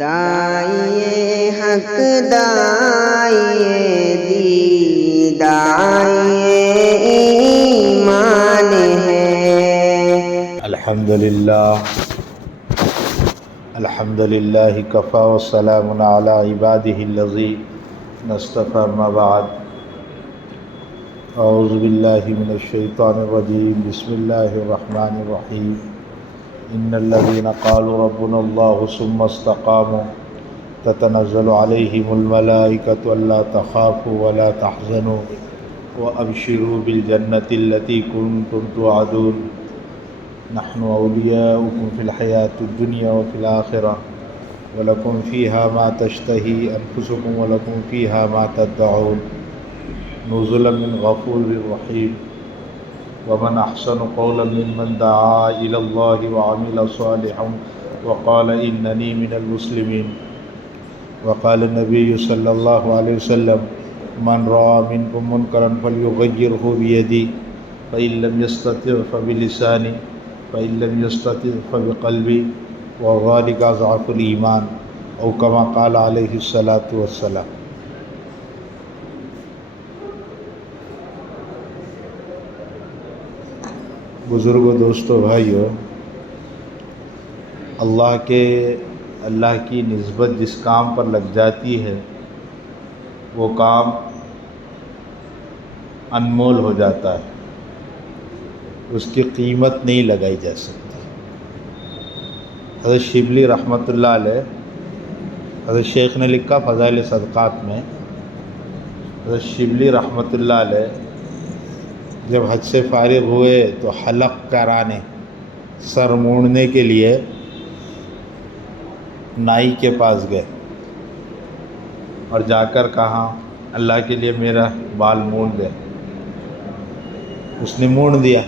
داعیے حق داعیے دی داعیے ایمان ہے۔ الحمدللہ کفا والسلام علی عبادہ الذین اصطفی، اما بعد، اعوذ باللہ من الشیطان الرجیم، بسم اللہ الرحمن الرحیم۔ ان الذین قالوا ربنا اللہ ثم استقاموا تتنزل علیہم الملائکۃ الا تخافوا ولا تحزنوا وابشروا بالجنۃ التی کنتم توعدون نحن اولیاؤکم فی الحیاۃ الدنیا وفی الآخرہ ولکم فیہا ما تشتہی انفسکم ولکم فیہا ما تدعون نزلا من غفور رحیم۔ ومن احسن قولا ممن دعا الی اللہ وعمل صالحا وقال اننی من المسلمین۔ وقال النبی صلی اللہ علیہ وسلم من رأى منکم منکرا فلیغیرہ بیدہ فإن لم يستطع فبلسانہ فإن لم يستطع فبقلبہ وذلک اضعف الایمان، او کما قال علیہ الصلاۃ والسلام۔ بزرگوں، دوستوں، بھائیوں، اللہ کی نسبت جس کام پر لگ جاتی ہے وہ کام انمول ہو جاتا ہے، اس کی قیمت نہیں لگائی جا سکتی۔ حضرت شبلی رحمۃ اللہ علیہ، حضرت شیخ نے لکھا فضائل صدقات میں، حضرت شبلی رحمۃ اللہ علیہ جب حج سے فارغ ہوئے تو حلق کرانے، سر مونڈنے کے لیے نائی کے پاس گئے اور جا کر کہا اللہ کے لیے میرا بال مونڈ دے۔ اس نے مونڈ دیا۔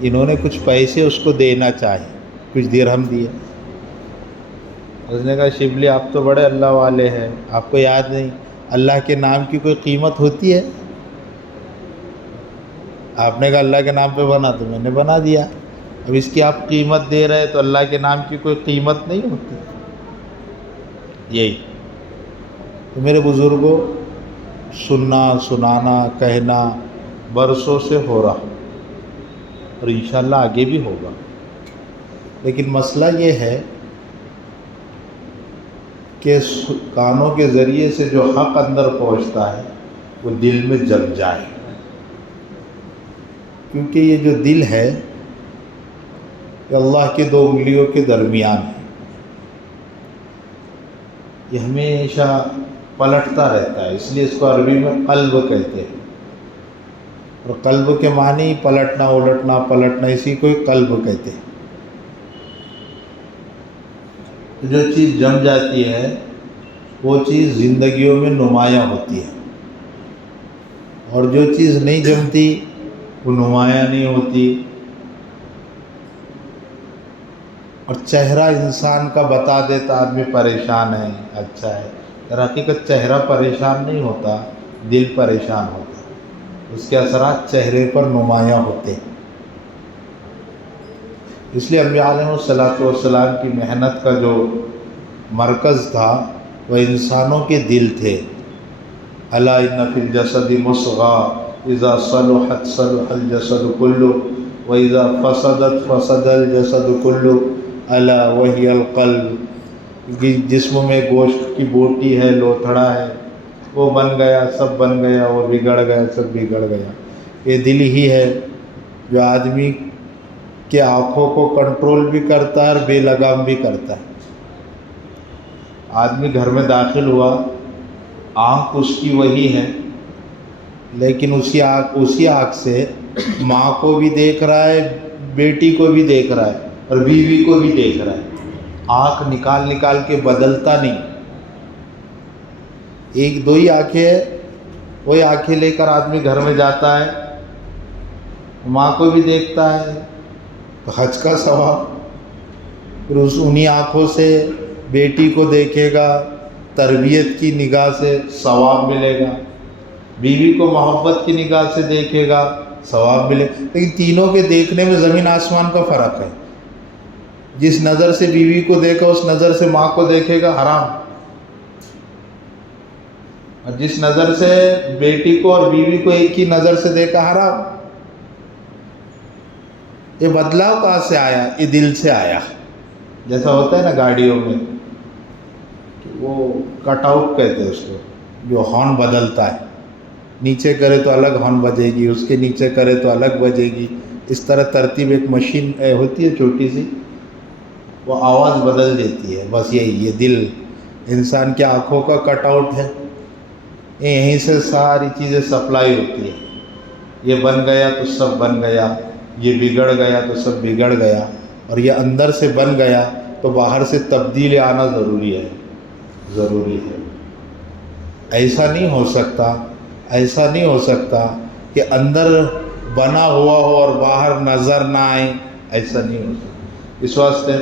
انہوں نے کچھ پیسے اس کو دینا چاہے، کچھ درہم دیے۔ اس نے کہا شبلی آپ تو بڑے اللہ والے ہیں، آپ کو یاد نہیں اللہ کے نام کی کوئی قیمت ہوتی ہے؟ آپ نے کہا اللہ کے نام پہ بنا تو میں نے بنا دیا، اب اس کی آپ قیمت دے رہے تو اللہ کے نام کی کوئی قیمت نہیں ہوتی۔ یہی تو میرے بزرگوں، سننا، سنانا، کہنا برسوں سے ہو رہا اور انشاءاللہ آگے بھی ہوگا، لیکن مسئلہ یہ ہے کہ کانوں کے ذریعے سے جو حق اندر پہنچتا ہے وہ دل میں جم جائے، کیونکہ یہ جو دل ہے یہ اللہ کے دو انگلیوں کے درمیان ہے، یہ ہمیشہ پلٹتا رہتا ہے، اس لیے اس کو عربی میں قلب کہتے ہیں، اور قلب کے معنی پلٹنا، الٹنا، پلٹنا، اسی کو قلب کہتے ہیں۔ جو چیز جم جاتی ہے وہ چیز زندگیوں میں نمایاں ہوتی ہے، اور جو چیز نہیں جمتی وہ نمایاں نہیں ہوتی۔ اور چہرہ انسان کا بتا دیتا آدمی پریشان ہے، اچھا ہے، در حقیقت چہرہ پریشان نہیں ہوتا، دل پریشان ہوتا، اس کے اثرات چہرے پر نمایاں ہوتے ہیں۔ اس لیے انبیاء علیہ الصلوۃ والسلام کی محنت کا جو مرکز تھا وہ انسانوں کے دل تھے۔ الا ان فی الجسد مضغۃ اذا صلحت صلح الجسد کلہ واذا فسدت فسد الجسد کلہ الا وہی القلب۔ جسم میں گوشت کی بوٹی ہے، لوتھڑا ہے، وہ بن گیا، سب بن گیا، وہ بگڑ گیا، سب بگڑ گیا۔ یہ دل ہی ہے جو آدمی کے آنکھوں کو کنٹرول بھی کرتا ہے اور بے لگام بھی کرتا ہے۔ آدمی گھر میں داخل ہوا، آنکھ اس کی وہی ہے، لیکن اسی آنکھ سے ماں کو بھی دیکھ رہا ہے، بیٹی کو بھی دیکھ رہا ہے، اور بیوی کو بھی دیکھ رہا ہے۔ آنکھ نکال نکال کے بدلتا نہیں، ایک دو ہی آنکھیں ہیں، وہی آنکھیں لے کر آدمی گھر میں جاتا ہے، ماں کو بھی دیکھتا ہے، حج کا ثواب، پھر انہی آنکھوں سے بیٹی کو دیکھے گا، تربیت کی نگاہ سے ثواب ملے گا، بیوی کو محبت کی نگاہ سے دیکھے گا، ثواب ملے گا۔ لیکن تینوں کے دیکھنے میں زمین آسمان کا فرق ہے۔ جس نظر سے بیوی کو دیکھا اس نظر سے ماں کو دیکھے گا، حرام. اور جس نظر سے بیٹی کو اور بیوی کو ایک ہی نظر سے دیکھا، حرام. یہ بدلاؤ کہاں سے آیا؟ یہ دل سے آیا. جیسا ہوتا ہے نا گاڑیوں میں، وہ کٹ آؤٹ کہتے ہیں اس کو، جو ہارن بدلتا ہے، نیچے کرے تو الگ ہارن بجے گی، اس کے نیچے کرے تو الگ بجے گی. اس طرح ترتیب ایک مشین ہوتی ہے چھوٹی سی، وہ آواز بدل دیتی ہے. بس یہی، یہ دل انسان کی آنکھوں کا کٹ آؤٹ ہے. یہیں سے ساری چیزیں سپلائی ہوتی ہے. یہ بن گیا تو سب بن گیا، یہ بگڑ گیا تو سب بگڑ گیا. اور یہ اندر سے بن گیا تو باہر سے تبدیلی آنا ضروری ہے، ضروری ہے. ایسا نہیں ہو سکتا، ایسا نہیں ہو سکتا کہ اندر بنا ہوا ہو اور باہر نظر نہ آئے. ایسا نہیں ہو سکتا. اس واسطے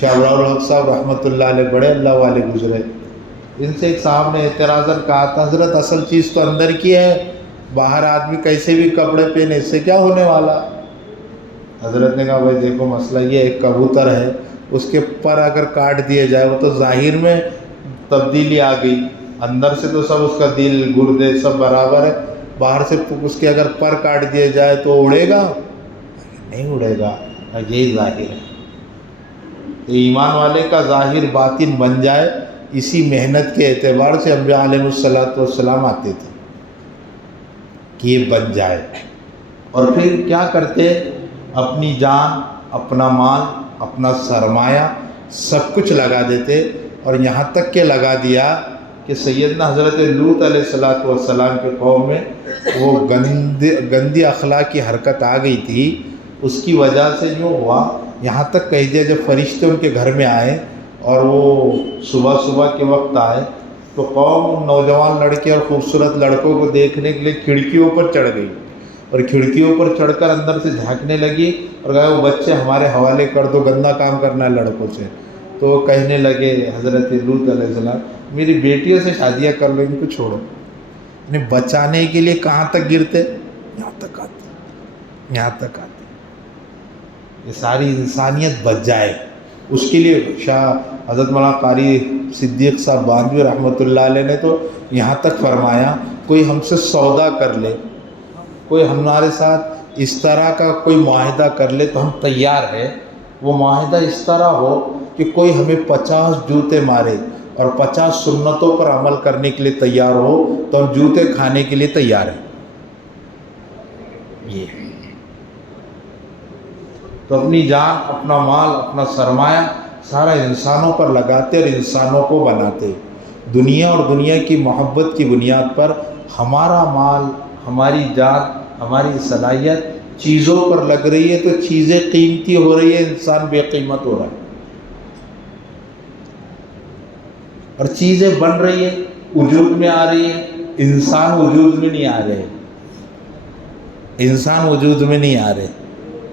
شاہ ابرار الحق صاحب رحمۃ اللہ علیہ بڑے اللہ والے گزرے. ان سے ایک صاحب نے اعتراضاً کہا تھا، حضرت اصل چیز تو اندر کی ہے، باہر آدمی کیسے بھی کپڑے پہنے، اس سے کیا ہونے والا؟ حضرت نے کہا بھائی دیکھو مسئلہ یہ، ایک کبوتر ہے، اس کے پر اگر کاٹ دیا جائے وہ تو ظاہر میں تبدیلی آ گئی، اندر سے تو سب اس کا دل گردے سب برابر ہے. باہر سے اس کے اگر پر کاٹ دیا جائے تو اڑے گا؟ نہیں اڑے گا. یہی ظاہر ہے. ایمان والے کا ظاہر باطن بن جائے، اسی محنت کے اعتبار سے انبیاء علیہ السلام آتے تھے کہ یہ بن جائے. اور پھر کیا کرتے؟ اپنی جان، اپنا مال، اپنا سرمایہ سب کچھ لگا دیتے. اور یہاں تک کہ لگا دیا کہ سیدنا حضرت لوط علیہ السلام کے قوم میں وہ گندی اخلاق کی حرکت آ گئی تھی. اس کی وجہ سے جو ہوا، یہاں تک کہہ دیا جب فرشتے ان کے گھر میں آئے اور وہ صبح کے وقت آئے تو قوم نوجوان لڑکے اور خوبصورت لڑکوں کو دیکھنے کے لیے کھڑکیوں پر چڑھ گئی، اور کھڑکیوں پر چڑھ کر اندر سے جھانکنے لگی اور کہا وہ بچے ہمارے حوالے کر دو، گندا کام کرنا ہے لڑکوں سے. تو وہ کہنے لگے حضرت لوط علیہ السلام، میری بیٹیوں سے شادیاں کر لو، ان کو چھوڑو. انہیں بچانے کے لیے کہاں تک گرتے؟ یہاں تک آتے، یہاں تک آتے. یہ ساری انسانیت بچ جائے، اس کے لیے شاہ حضرت مولانا قاری صدیق صاحب باندھوی رحمۃ اللہ علیہ نے تو یہاں تک فرمایا، کوئی ہم سے سودا کر لے، کوئی ہمارے ساتھ اس طرح کا کوئی معاہدہ کر لے تو ہم تیار ہیں. وہ معاہدہ اس طرح ہو کہ کوئی ہمیں 50 جوتے مارے اور 50 سنتوں پر عمل کرنے کے لیے تیار ہو تو ہم جوتے کھانے کے لیے تیار ہیں. یہ تو اپنی جان، اپنا مال، اپنا سرمایہ سارا انسانوں پر لگاتے اور انسانوں کو بناتے. دنیا اور دنیا کی محبت کی بنیاد پر ہمارا مال، ہماری جان، ہماری صلاحیت چیزوں پر لگ رہی ہے تو چیزیں قیمتی ہو رہی ہے، انسان بے قیمت ہو رہا ہے. اور چیزیں بن رہی ہیں، وجود میں آ رہی ہیں، انسان وجود میں نہیں آ رہے. انسان وجود میں نہیں آ رہے.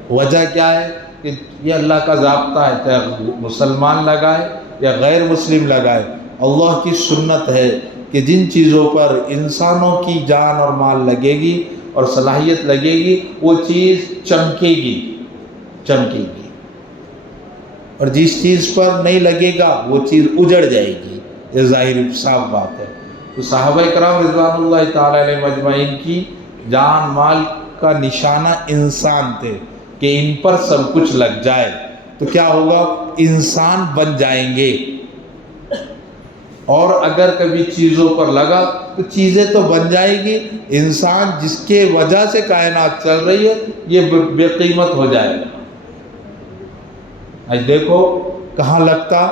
وجہ کیا ہے؟ کہ یہ اللہ کا ضابطہ ہے، چاہے مسلمان لگائے یا غیر مسلم لگائے. اللہ کی سنت ہے کہ جن چیزوں پر انسانوں کی جان اور مال لگے گی اور صلاحیت لگے گی وہ چیز چمکے گی، چمکے گی. اور جس چیز پر نہیں لگے گا وہ چیز اجڑ جائے گی. یہ ظاہر صاف بات ہے. تو صحابہ کرام رضوان اللہ تعالی علیہ مجمعین کی جان مال کا نشانہ انسان تھے کہ ان پر سب کچھ لگ جائے تو کیا ہوگا؟ انسان بن جائیں گے. اور اگر کبھی چیزوں پر لگا تو چیزیں تو بن جائے گی، انسان جس کے وجہ سے کائنات چل رہی ہے یہ بے قیمت ہو جائے گا. آج دیکھو کہاں لگتا؟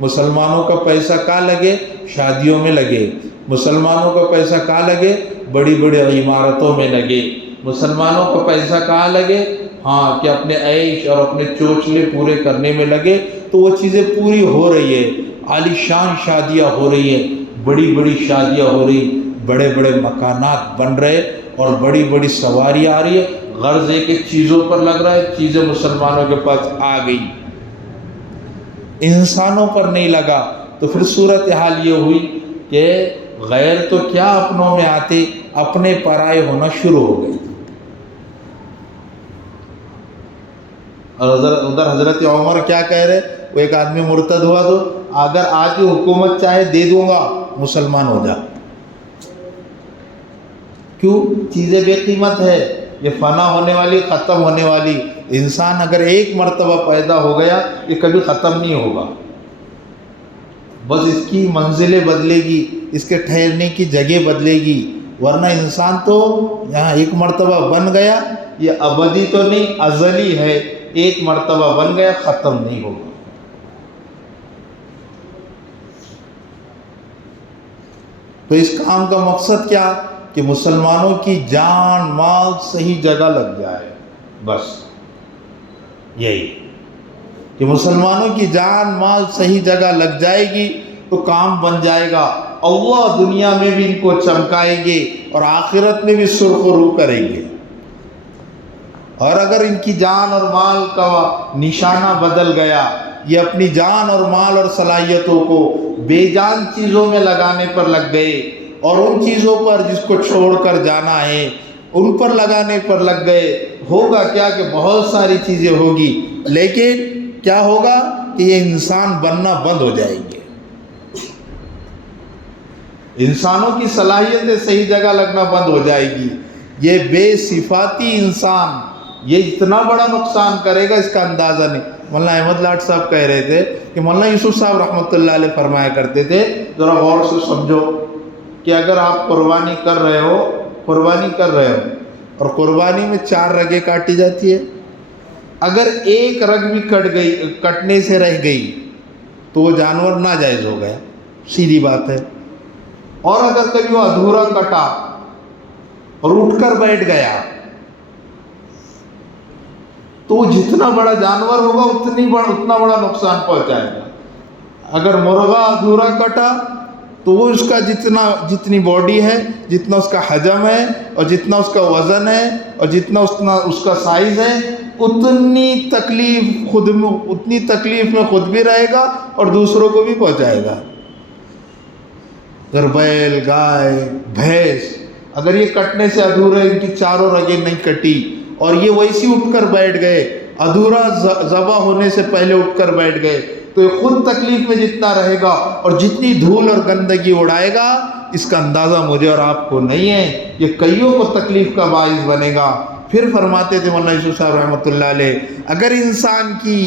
مسلمانوں کا پیسہ کہاں لگے؟ شادیوں میں لگے. مسلمانوں کا پیسہ کہاں لگے؟ بڑی بڑی عمارتوں میں لگے. مسلمانوں کا پیسہ کہاں لگے؟ ہاں کہ اپنے عیش اور اپنے چوچلے پورے کرنے میں لگے. تو وہ چیزیں پوری ہو رہی ہے، عالی شان شادیاں ہو رہی ہیں، بڑی بڑی شادیاں ہو رہی، بڑے بڑے مکانات بن رہے اور بڑی بڑی سواریاں آ رہی ہے. غرض ہے کہ چیزوں پر لگ رہا ہے، چیزیں مسلمانوں کے پاس آ گئی، انسانوں پر نہیں لگا. تو پھر صورتحال یہ ہوئی کہ غیر تو کیا اپنوں میں آتے، اپنے پرائے ہونا شروع ہو گئے. اور ادھر حضرت عمر کیا کہہ رہے، وہ ایک آدمی مرتد ہوا تو اگر آج کی حکومت چاہے دے دوں گا مسلمان ہو جا. کیوں؟ چیزیں بے قیمت ہے، یہ فنا ہونے والی، ختم ہونے والی. انسان اگر ایک مرتبہ پیدا ہو گیا یہ کبھی ختم نہیں ہوگا، بس اس کی منزلیں بدلے گی، اس کے ٹھہرنے کی جگہ بدلے گی. ورنہ انسان تو یہاں ایک مرتبہ بن گیا، یہ ابدی تو نہیں، ازلی ہے. ایک مرتبہ بن گیا، ختم نہیں ہوگا. تو اس کام کا مقصد کیا؟ کہ مسلمانوں کی جان مال صحیح جگہ لگ جائے. بس یہی کہ مسلمانوں کی جان مال صحیح جگہ لگ جائے گی تو کام بن جائے گا. اللہ دنیا میں بھی ان کو چمکائیں گے اور آخرت میں بھی سرخ رو کریں گے. اور اگر ان کی جان اور مال کا نشانہ بدل گیا، یہ اپنی جان اور مال اور صلاحیتوں کو بے جان چیزوں میں لگانے پر لگ گئے اور ان چیزوں پر جس کو چھوڑ کر جانا ہے ان پر لگانے پر لگ گئے، ہوگا کیا کہ بہت ساری چیزیں ہوگی، لیکن کیا ہوگا کہ یہ انسان بننا بند ہو جائیں گے. انسانوں کی صلاحیتیں صحیح جگہ لگنا بند ہو جائے گی. یہ بے صفاتی انسان یہ اتنا بڑا نقصان کرے گا اس کا اندازہ نہیں. مولانا احمد لاٹ صاحب کہہ رہے تھے کہ مولانا یوسف صاحب رحمۃ اللہ علیہ فرمایا کرتے تھے، ذرا غور سے سمجھو کہ اگر آپ قربانی کر رہے ہو اور قربانی میں 4 رگیں کاٹی جاتی ہے، اگر ایک رگ بھی کٹنے سے رہ گئی تو وہ جانور ناجائز ہو گیا، سیدھی بات ہے. اور اگر کبھی وہ ادھورا کٹا اور اٹھ کر بیٹھ گیا تو وہ جتنا بڑا جانور ہوگا اتنا بڑا نقصان پہنچائے گا. اگر مرغا ادھورا کٹا تو وہ اس کا جتنی باڈی ہے، جتنا اس کا حجم ہے اور جتنا اس کا وزن ہے اور جتنا اس کا سائز ہے، اتنی تکلیف میں خود بھی رہے گا اور دوسروں کو بھی پہنچائے گا. اگر بیل، گائے، بھینس اگر یہ کٹنے سے ادھورے، ان کی 4 رگیں نہیں کٹی اور یہ ویسی اٹھ کر بیٹھ گئے، ادھورا ذبح ہونے سے پہلے اٹھ کر بیٹھ گئے، تو یہ خود تکلیف میں جتنا رہے گا اور جتنی دھول اور گندگی اڑائے گا اس کا اندازہ مجھے اور آپ کو نہیں ہے، یہ کئیوں کو تکلیف کا باعث بنے گا. پھر فرماتے تھے مولانا یوسف صاحب رحمۃ اللہ علیہ، اگر انسان کی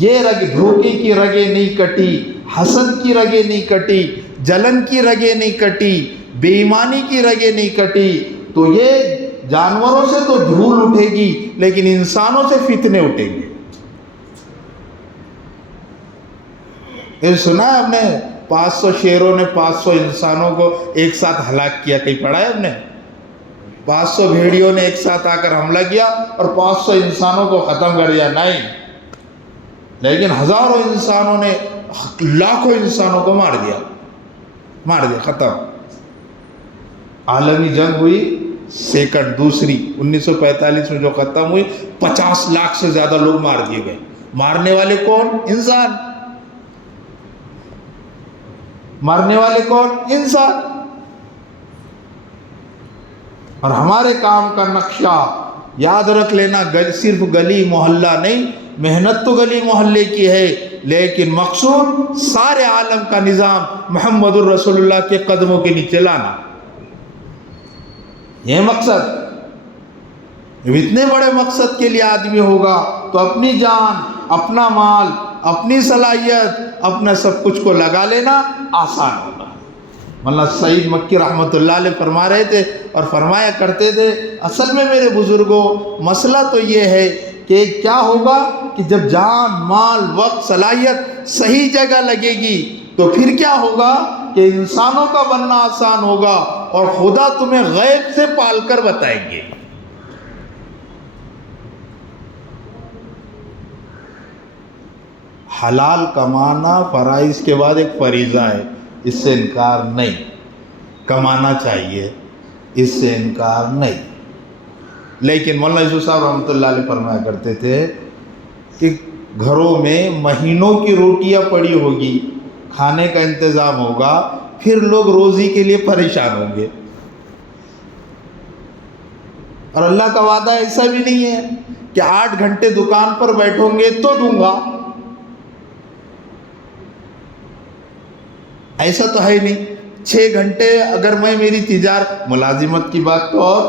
یہ دھوکے کی رگیں نہیں کٹی، حسد کی رگیں نہیں کٹی، جلن کی رگیں نہیں کٹی، بے ایمانی کی رگیں نہیں کٹی، تو یہ جانوروں سے تو دھول اٹھے گی لیکن انسانوں سے فتنے اٹھیں گے. یہ سنا ہے ہم نے 500 شیروں نے 500 انسانوں کو ایک ساتھ ہلاک کیا، کہیں پڑھا ہے ہم نے؟ 500 بھیڑیوں نے ایک ساتھ آ کر حملہ کیا اور 500 انسانوں کو ختم کر دیا؟ نہیں، لیکن ہزاروں انسانوں نے لاکھوں انسانوں کو مار دیا، ختم. عالمی جنگ ہوئی سیکنڈ دوسری 1945 میں جو ختم ہوئی، 50 لاکھ سے زیادہ لوگ مار دیے گئے. مارنے والے کون؟ انسان. مارنے والے کون؟ انسان. اور ہمارے کام کا نقشہ یاد رکھ لینا، صرف گلی محلہ نہیں، محنت تو گلی محلے کی ہے لیکن مقصود سارے عالم کا نظام محمد الرسول اللہ کے قدموں کے نیچے لانا، یہ مقصد. اتنے بڑے مقصد کے لیے آدمی ہوگا تو اپنی جان، اپنا مال، اپنی صلاحیت، اپنا سب کچھ کو لگا لینا آسان ہوگا. مولانا سعید مکی رحمۃ اللہ علیہ فرما رہے تھے اور فرمایا کرتے تھے، اصل میں میرے بزرگوں مسئلہ تو یہ ہے کہ کیا ہوگا کہ جب جان، مال، وقت، صلاحیت صحیح جگہ لگے گی تو پھر کیا ہوگا کہ انسانوں کا بننا آسان ہوگا اور خدا تمہیں غیب سے پال کر بتائیں گے. حلال کمانا فرائض کے بعد ایک فریضہ ہے، اس سے انکار نہیں، کمانا چاہیے، اس سے انکار نہیں. لیکن مولانا یوسف صاحب رحمۃ اللہ علیہ فرمایا کرتے تھے کہ گھروں میں مہینوں کی روٹیاں پڑی ہوگی، کھانے کا انتظام ہوگا، پھر لوگ روزی کے لیے پریشان ہوں گے. اور اللہ کا وعدہ ایسا بھی نہیں ہے کہ 8 گھنٹے دکان پر بیٹھوں گے تو دوں گا. ایسا تو ہے نہیں. 6 گھنٹے اگر میں میری تجارت ملازمت کی بات تو اور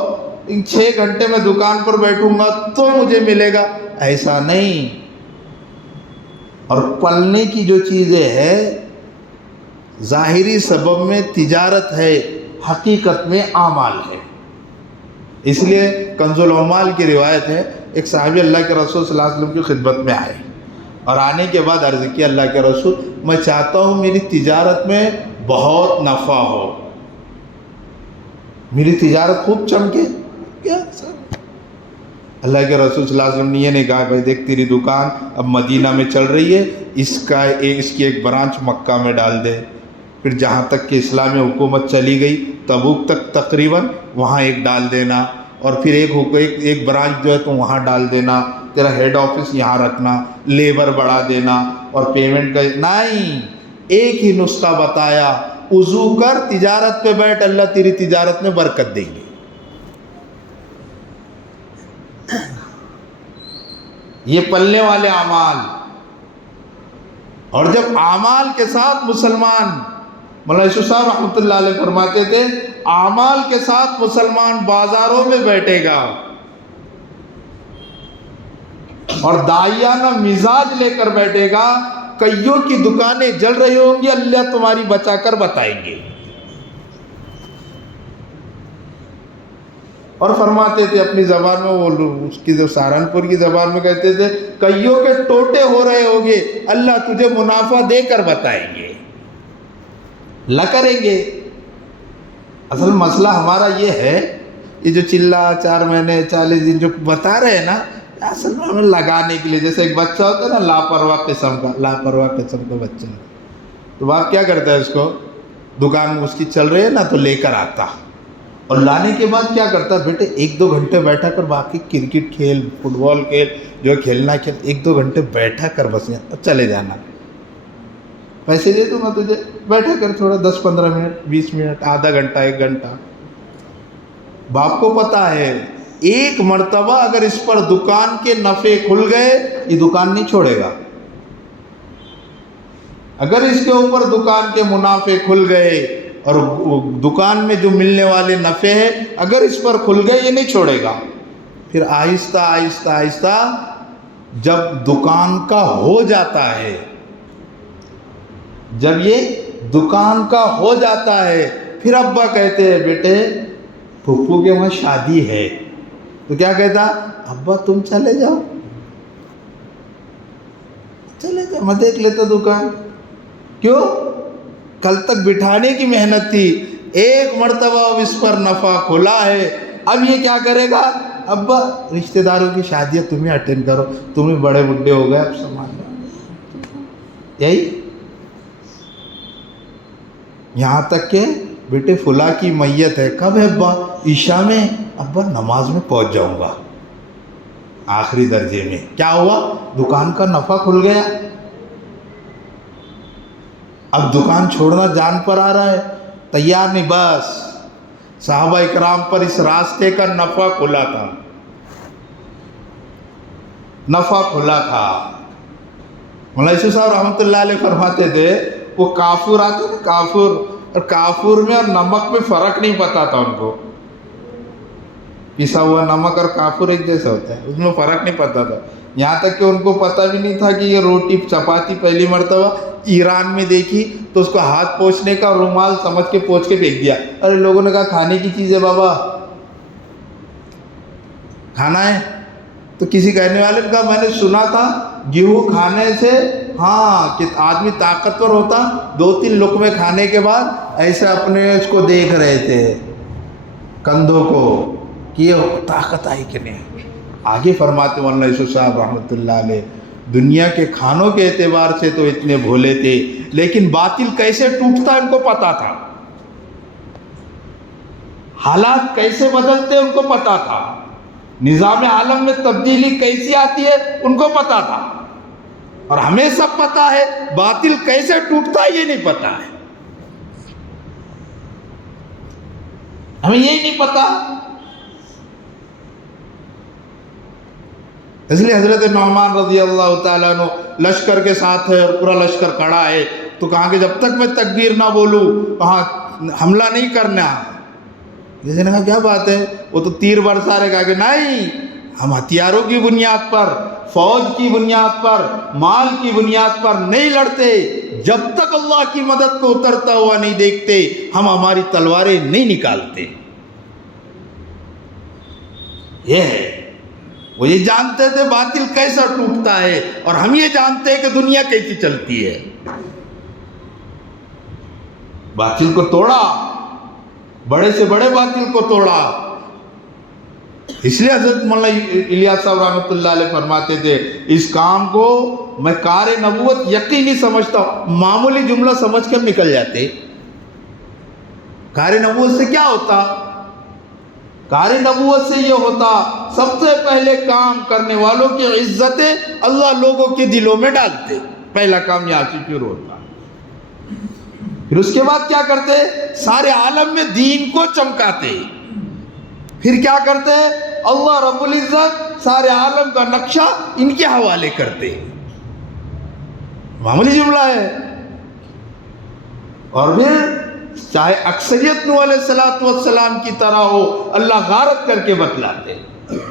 6 گھنٹے میں دکان پر بیٹھوں گا تو مجھے ملے گا، ایسا نہیں. اور پلنے کی جو چیزیں ہے ظاہری سبب میں تجارت ہے، حقیقت میں اعمال ہے. اس لیے کنز الاعمال کی روایت ہے، ایک صحابی اللہ کے رسول صلی اللہ علیہ وسلم کی خدمت میں آئے اور آنے کے بعد عرض کیا اللہ کے رسول میں چاہتا ہوں میری تجارت میں بہت نفع ہو، میری تجارت خوب چمکے. کیا سر؟ اللہ کے رسول صلی اللہ علیہ وسلم نے یہ نہیں کہا بھائی دیکھ تیری دکان اب مدینہ میں چل رہی ہے، اس کی ایک برانچ مکہ میں ڈال دے. پھر جہاں تک کہ اسلامی حکومت چلی گئی تبوک تک تقریباً وہاں ایک ڈال دینا، اور پھر ایک برانچ جو ہے تو وہاں ڈال دینا، تیرا ہیڈ آفس یہاں رکھنا، لیبر بڑھا دینا اور پیمنٹ کا نہیں. ایک ہی نسخہ بتایا، وضو کر تجارت پہ بیٹھ، اللہ تیری تجارت میں برکت دیں گے. یہ پلنے والے اعمال. اور جب اعمال کے ساتھ مسلمان، مولانا یوسف صاحب رحمۃ اللہ علیہ فرماتے تھے اعمال کے ساتھ مسلمان بازاروں میں بیٹھے گا اور داعیانہ مزاج لے کر بیٹھے گا، کئیوں کی دکانیں جل رہی ہوں گی، اللہ تمہاری بچا کر بتائیں گے. اور فرماتے تھے اپنی زبان میں، وہ اس کی جو سہارنپور کی زبان میں کہتے تھے کئیوں کے ٹوٹے ہو رہے ہوگے، اللہ تجھے منافع دے کر بتائیں گے، لا کریں گے. اصل مسئلہ ہمارا یہ ہے، یہ جو چلا 4 مہینے 40 دن جو بتا رہے ہیں نا، اصل میں ہمیں لگانے کے لیے. جیسے ایک بچہ ہوتا ہے نا لاپرواہ قسم کا بچہ، تو باپ کیا کرتا ہے اس کو، دکان میں اس کی چل رہی ہے نا تو لے کر آتا، اور لانے کے بعد کیا کرتا ہے بیٹے 1-2 گھنٹے بیٹھا کر، باقی کرکٹ کھیل، فٹ بال کھیل، جو کھیلنا کھیل، 1-2 گھنٹے بیٹھا کر بس چلے جانا، پیسے دے دوں گا تجھے، بیٹھا کر تھوڑا 10-15 منٹ 20 منٹ آدھا گھنٹہ 1 گھنٹہ. باپ کو پتا ہے ایک مرتبہ اگر اس پر دکان کے نفع کھل گئے یہ دکان نہیں چھوڑے گا. اگر اس کے اوپر دکان کے منافع کھل گئے اور دکان میں جو ملنے والے نفع ہے اگر اس پر کھل گئے یہ نہیں چھوڑے گا. پھر آہستہ آہستہ آہستہ جب دکان کا ہو جاتا ہے، جب یہ دکان کا ہو جاتا ہے، پھر ابا کہتے ہیں بیٹے پھپھو کے وہاں شادی ہے، تو کیا کہتا، ابا تم چلے جاؤ میں دیکھ لیتا دکان. کیوں؟ کل تک بٹھانے کی محنت تھی، ایک مرتبہ اب اس پر نفع کھلا ہے، اب یہ کیا کرے گا، ابا رشتہ داروں کی شادیاں تمہیں اٹینڈ کرو، تمہیں بڑے بڈھے ہو گئے اب سامان. یہی یہاں تک کہ بیٹے فلاں کی میت ہے، کب ہے ابا، عشاء میں، ابا نماز میں پہنچ جاؤں گا. آخری درجے میں کیا ہوا، دکان کا نفع کھل گیا، اب دکان چھوڑنا جان پر آ رہا ہے، تیار نہیں. بس صحابہ اکرام پر اس راستے کا نفع کھلا تھا، نفع کھلا تھا. مولانا یوسف صاحب رحمۃ اللہ علیہ فرماتے تھے وہ کافور آتے نا، کافور، اور کافور میں اور نمک میں فرق نہیں پتا تھا ان کو. پسا ہوا نمک اور کافور ایک جیسا ہوتا ہے، اس میں فرق نہیں پتا تھا. یہاں تک کہ ان کو پتہ بھی نہیں تھا کہ یہ روٹی چپاتی پہلی مرتبہ ایران میں دیکھی تو اس کو ہاتھ پوچھنے کا رومال سمجھ کے پوچھ کے پھینک دیا. ارے لوگوں نے کہا کھانے کی چیز ہے بابا، کھانا ہے. تو کسی کہنے والے نے کہا میں نے سنا تھا گیہوں کھانے سے ہاں کہ آدمی طاقتور ہوتا، 2-3 لقمے کھانے کے بعد ایسے اپنے اس کو دیکھ رہے تھے کندھوں کو کہ یہ طاقت آئی کہ نہیں. آگے فرماتے مولانا یوسف صاحب رحمۃ اللہ علیہ دنیا کے کھانوں کے اعتبار سے تو اتنے بھولے تھے، لیکن باطل کیسے ٹوٹتا ان کو پتا تھا، حالات کیسے بدلتے ان کو پتا تھا، نظام عالم میں تبدیلی کیسی آتی ہے ان کو پتا تھا. اور ہمیں سب پتا ہے باطل کیسے ٹوٹتا ہے یہ نہیں پتا ہے، ہمیں یہی نہیں پتا. اس لیے حضرت نعمان رضی اللہ تعالیٰ عنہ لشکر کے ساتھ ہے اور پورا لشکر کھڑا ہے، تو کہا کہ جب تک میں تکبیر نہ بولوں وہاں حملہ نہیں کرنا۔ کسی نے کہا کیا بات ہے، وہ تو تیر برسا رہے، کہا کہ نہیں، ہم ہتھیاروں کی بنیاد پر، فوج کی بنیاد پر، مال کی بنیاد پر نہیں لڑتے، جب تک اللہ کی مدد کو اترتا ہوا نہیں دیکھتے ہم ہماری تلواریں نہیں نکالتے۔ یہ ہے، وہ یہ جانتے تھے باطل کیسا ٹوٹتا ہے، اور ہم یہ جانتے ہیں کہ دنیا کیسی چلتی ہے۔ باطل کو توڑا، بڑے سے بڑے باطل کو توڑا۔ اس لیے حضرت مولانا الیاس صاحب رحمۃ اللہ علیہ فرماتے تھے اس کام کو میں کار نبوت یقینی سمجھتا ہوں۔ معمولی جملہ سمجھ کر نکل جاتے۔ کار نبوت سے کیا ہوتا؟ کار نبوت سے یہ ہوتا، سب سے پہلے کام کرنے والوں کی عزتیں اللہ لوگوں کے دلوں میں ڈالتے۔ پہلا کام یہاں سے شروع ہوتا۔ پھر اس کے بعد کیا کرتے؟ سارے عالم میں دین کو چمکاتے۔ پھر کیا کرتے؟ اللہ رب العزت سارے عالم کا نقشہ ان کے حوالے کرتے۔ معمولی جملہ ہے۔ اور پھر چاہے اکثریت نوح علیہ السلام کی طرح ہو، اللہ غارت کر کے بتلاتے۔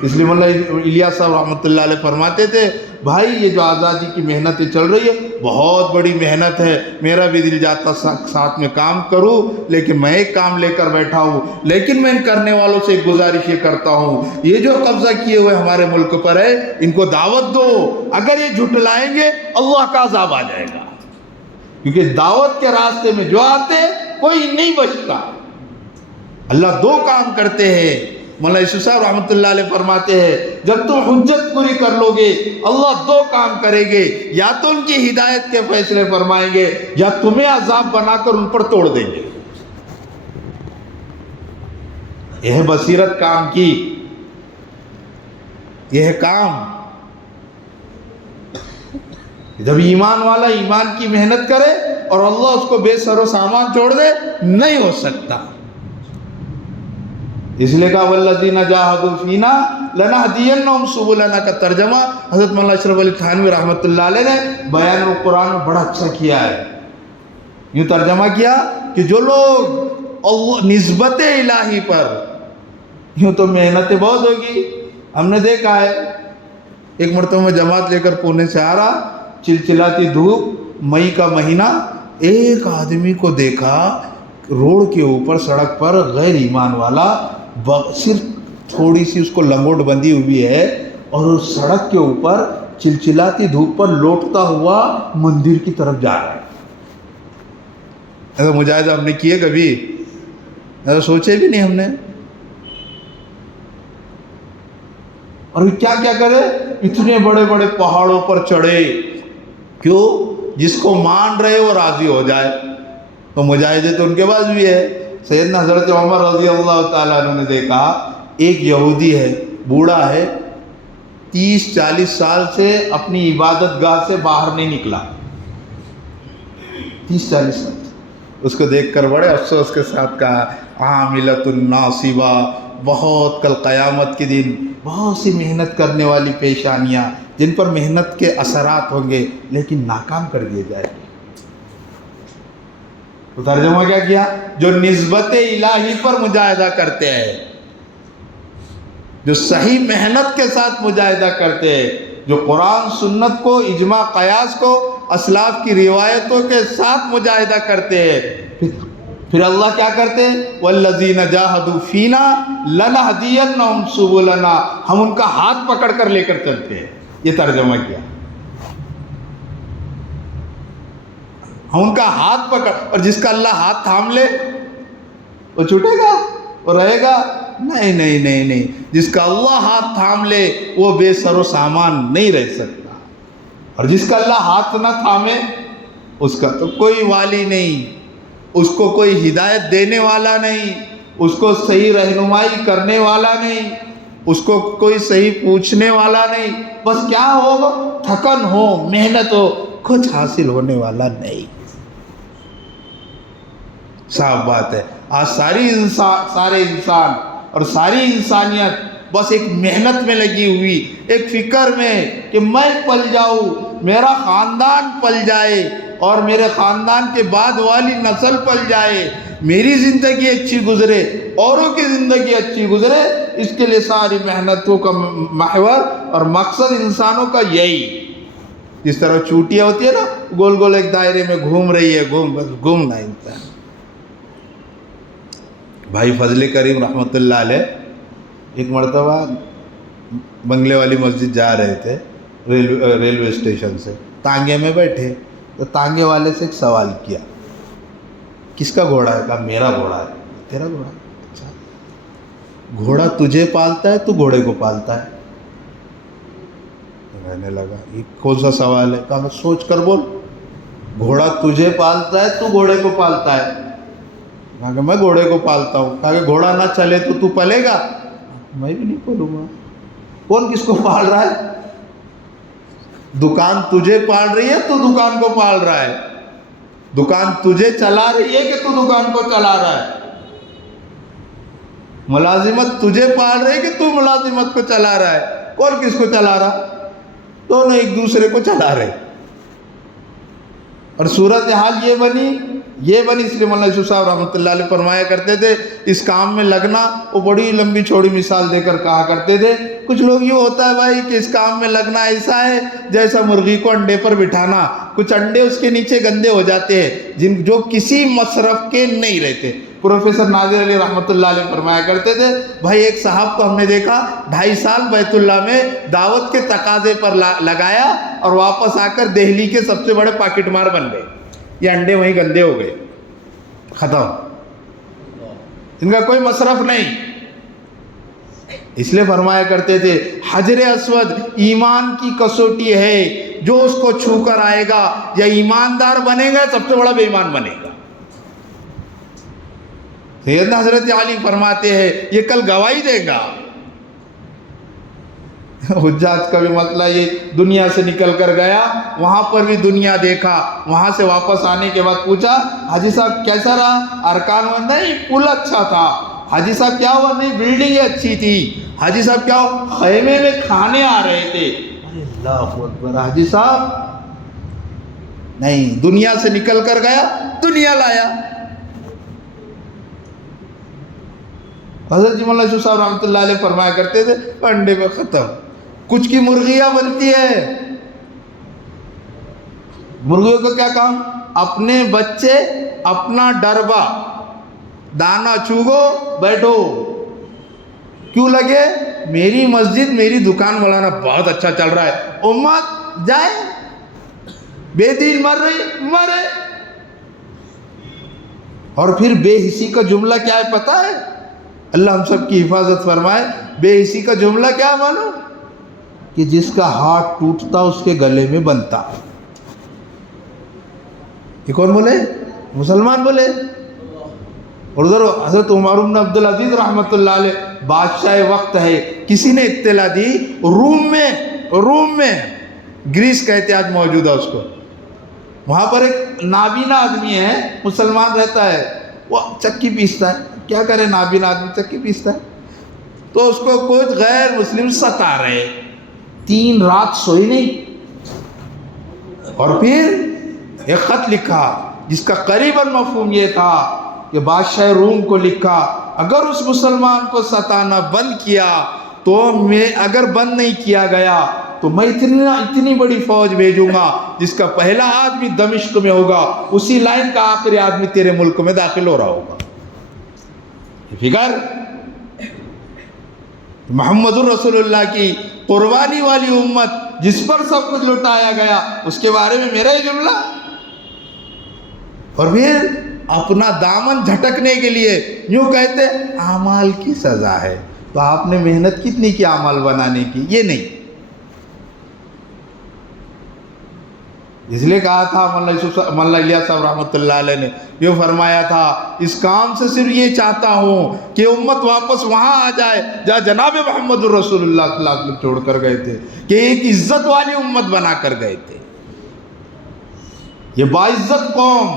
اس لیے مولانا الیاس صاحب رحمۃ اللہ علیہ فرماتے تھے بھائی یہ جو آزادی کی محنت چل رہی ہے بہت بڑی محنت ہے، میرا بھی دل جاتا ساتھ میں کام کروں، لیکن میں ایک کام لے کر بیٹھا ہوں، لیکن میں ان کرنے والوں سے ایک گزارش یہ کرتا ہوں، یہ جو قبضہ کیے ہوئے ہمارے ملک پر ہے ان کو دعوت دو، اگر یہ جھٹلائیں گے اللہ کا عذاب آ جائے گا، کیونکہ دعوت کے راستے میں جو آتے کوئی نہیں بچتا۔ اللہ دو کام کرتے ہیں۔ مولانا یوسف صاحب رحمۃ اللہ علیہ فرماتے ہیں جب تم حجت پوری کر لو گے اللہ دو کام کریں گے، یا تو ان کی ہدایت کے فیصلے فرمائیں گے یا تمہیں عذاب بنا کر ان پر توڑ دیں گے۔ یہ ہے بصیرت کام کی، یہ ہے کام۔ جب ایمان والا ایمان کی محنت کرے اور اللہ اس کو بے سر و سامان چھوڑ دے نہیں ہو سکتا۔ اس لیے کہا والذین جاہدوا فینا لنہدینہم سبلنا کا ترجمہ حضرت مولانا اشرف علی تھانوی رحمۃ اللہ علیہ نے بیان القرآن میں بڑا اچھا کیا ہے۔ یوں ترجمہ کیا کہ جو لوگ اللہ نسبت الہی پر، یوں تو محنتیں بہت ہوگی، ہم نے دیکھا ہے ایک مرتبہ میں جماعت لے کر پونے سے آ رہا، چلچلاتی دھوپ، مئی کا مہینہ، ایک آدمی کو دیکھا روڈ کے اوپر سڑک پر غیر ایمان والا صرف تھوڑی سی اس کو لنگوٹ بندھی ہوئی ہے اور اس سڑک کے اوپر چلچلاتی دھوپ پر لوٹتا ہوا مندر کی طرف جا رہا ہے۔ ایسا مجاہدہ ہم نے کیے کبھی؟ ایسا سوچے بھی نہیں ہم نے۔ اور کیا کیا کرے، اتنے بڑے بڑے پہاڑوں پر چڑھے، کیوں؟ جس کو مان رہے وہ راضی ہو جائے۔ تو مجاہدے تو ان کے پاس بھی ہے۔ سیدنا حضرت عمر رضی اللہ تعالیٰ عنہ نے دیکھا ایک یہودی ہے، بوڑھا ہے، 30-40 سال سے اپنی عبادت گاہ سے باہر نہیں نکلا، 30-40 سال۔ اس کو دیکھ کر بڑے افسوس کے ساتھ کہا عاملۃ ناصبہ، بہت کل قیامت کے دن بہت سی محنت کرنے والی پیشانیاں جن پر محنت کے اثرات ہوں گے لیکن ناکام کر دیے جائیں گے۔ تو ترجمہ کیا کیا؟ جو نسبت الہی پر مجاہدہ کرتے ہیں، جو صحیح محنت کے ساتھ مجاہدہ کرتے ہیں، جو قرآن سنت کو، اجماع قیاس کو، اسلاف کی روایتوں کے ساتھ مجاہدہ کرتے ہیں، پھر اللہ کیا کرتے ہیں؟ والذین جاہدوا فینا لنہدینہم سبلنا، ہم ان کا ہاتھ پکڑ کر لے کر چلتے ہیں۔ یہ ترجمہ کیا، ہم ان کا ہاتھ پکڑ، اور جس کا اللہ ہاتھ تھام لے وہ چھوٹے گا، وہ رہے گا؟ نہیں نہیں نہیں نہیں، جس کا اللہ ہاتھ تھام لے وہ بے سر و سامان نہیں رہ سکتا، اور جس کا اللہ ہاتھ نہ تھامے اس کا تو کوئی والی نہیں، اس کو کوئی ہدایت دینے والا نہیں، اس کو صحیح رہنمائی کرنے والا نہیں، اس کو کوئی صحیح پوچھنے والا نہیں، بس کیا ہوگا؟ تھکن ہو، محنت ہو، کچھ حاصل ہونے والا نہیں۔ صاف بات ہے، آج سارے انسان اور ساری انسانیت بس ایک محنت میں لگی ہوئی، ایک فکر میں کہ میں پل جاؤں، میرا خاندان پل جائے اور میرے خاندان کے بعد والی نسل پل جائے، میری زندگی اچھی گزرے، اوروں کی زندگی اچھی گزرے، اس کے لیے ساری محنتوں کا محور اور مقصد انسانوں کا یہی. جس طرح چوٹیاں ہوتی ہے نا، گول گول ایک دائرے میں گھوم رہی ہے، بس گھومنا انسان. بھائی فضل کریم رحمۃ اللہ علیہ ایک مرتبہ بنگلے والی مسجد جا رہے تھے، ریلوے اسٹیشن سے تانگے میں بیٹھے تو تانگے والے سے ایک سوال کیا، کس کا گھوڑا ہے؟ کہا میرا گھوڑا ہے. تیرا گھوڑا ہے؟ اچھا، گھوڑا تجھے پالتا ہے تو گھوڑے کو پالتا ہے؟ کہنے لگا یہ کون سا سوال ہے؟ کہا سوچ کر بول. گھوڑا تجھے پالتا ہے تو گھوڑے کو پالتا ہے؟ کہا کہ میں گھوڑے کو پالتا ہوں. کہا کہ گھوڑا نہ چلے تو پلے گا؟ میں بھی نہیں پلوں گا. کون کس کو پال رہا ہے؟ دکان تجھے پال رہی ہے تو دکان کو پال رہا ہے، دکان تجھے چلا رہی ہے کہ تو دکان کو چلا رہا ہے؟ ملازمت تجھے پال رہی ہے کہ تو ملازمت کو چلا رہا ہے؟ کون کس کو چلا رہا؟ دونوں ایک دوسرے کو چلا رہے. اور صورتحال یہ بنی. اس لیے مولانا یوسف صاحب رحمۃ اللہ علیہ فرمایا کرتے تھے اس کام میں لگنا، وہ بڑی لمبی چوڑی مثال دے کر کہا کرتے تھے، کچھ لوگ یہ ہوتا ہے بھائی کہ اس کام میں لگنا ایسا ہے جیسا مرغی کو انڈے پر بٹھانا. کچھ انڈے اس کے نیچے گندے ہو جاتے ہیں جو کسی مصرف کے نہیں رہتے. پروفیسر ناظر علی رحمۃ اللہ علیہ فرمایا کرتے تھے بھائی ایک صاحب کو ہم نے دیکھا 2.5 سال بیت اللہ میں دعوت کے تقاضے پر لگایا اور واپس آ کر دہلی کے سب سے بڑے پاکٹ مار بن گئے. یہ انڈے وہیں گندے ہو گئے، ختم، ان کا کوئی مصرف نہیں. اس لیے فرمایا کرتے تھے حجر اسود ایمان کی کسوٹی ہے، جو اس کو چھو کر آئے گا یا ایماندار بنے گا سب سے بڑا بے ایمان بنے گا. سیدنا حضرت علی فرماتے ہیں یہ کل گواہی دے گا. حجاج کا بھی مسئلہ یہ دنیا سے نکل کر گیا، وہاں پر بھی دنیا دیکھا، وہاں سے واپس آنے کے بعد پوچھا حاجی صاحب کیسا رہا؟ ارکان میں نہیں پل اچھا تھا. حاجی صاحب کیا ہوا؟ نہیں بلڈنگ اچھی تھی. حاجی صاحب کیا ہوا؟ خیمے میں کھانے آ رہے تھے. اللہ اکبر. حاجی صاحب نہیں، دنیا سے نکل کر گیا، دنیا لایا. حضرت جی مولانا یوسف صاحب رحمۃ اللہ علیہ فرمایا کرتے تھے انڈے پہ ختم. کچھ کی مرغیاں بنتی ہے، مرغیوں کا کیا کام؟ اپنے بچے اپنا ڈربا دانا چوگو بیٹھو. کیوں لگے؟ میری مسجد میری دکان مولانا بہت اچھا چل رہا ہے، امت جائے، بے دین مر رہی مرے. اور پھر بے حسی کا جملہ کیا ہے پتہ ہے؟ اللہ ہم سب کی حفاظت فرمائے. بے حسی کا جملہ کیا معلوم؟ کہ جس کا ہاتھ ٹوٹتا اس کے گلے میں بنتا. یہ کون بولے؟ مسلمان بولے. اور ادھر حضرت عمر بن عبدالعزیز رحمۃ اللہ علیہ بادشاہ وقت ہے، کسی نے اطلاع دی روم میں گریس کہتے آج موجودہ اس کو، وہاں پر ایک نابینا آدمی ہے، مسلمان رہتا ہے، وہ چکی پیستا ہے. کیا کرے نابینا آدمی؟ چکی پیستا ہے. تو اس کو کچھ غیر مسلم ستا رہے، 3 رات سوئی نہیں. اور پھر ایک خط لکھا جس کا قریباً مفہوم یہ تھا کہ بادشاہ روم کو لکھا اگر اس مسلمان کو ستانا بند کیا تو اگر بند نہیں کیا گیا تو میں اتنی بڑی فوج بھیجوں گا جس کا پہلا آدمی دمشق میں ہوگا، اسی لائن کا آخری آدمی تیرے ملک میں داخل ہو رہا ہوگا. فکر محمد الرسول اللہ کی قربانی والی امت جس پر سب کچھ لٹایا گیا، اس کے بارے میں میرا ہی جملہ. اور پھر اپنا دامن جھٹکنے کے لیے یوں کہتے اعمال کی سزا ہے. تو آپ نے محنت کتنی کی اعمال بنانے کی؟ یہ نہیں. اس لیے کہا تھا مولانا الیاس صاحب رحمۃ اللہ علیہ نے یہ فرمایا تھا اس کام سے صرف یہ چاہتا ہوں کہ امت واپس وہاں آ جائے جہاں جناب محمد الرسول اللہ صلی اللہ علیہ وسلم چھوڑ کر گئے تھے، کہ ایک عزت والی امت بنا کر گئے تھے. یہ باعزت قوم،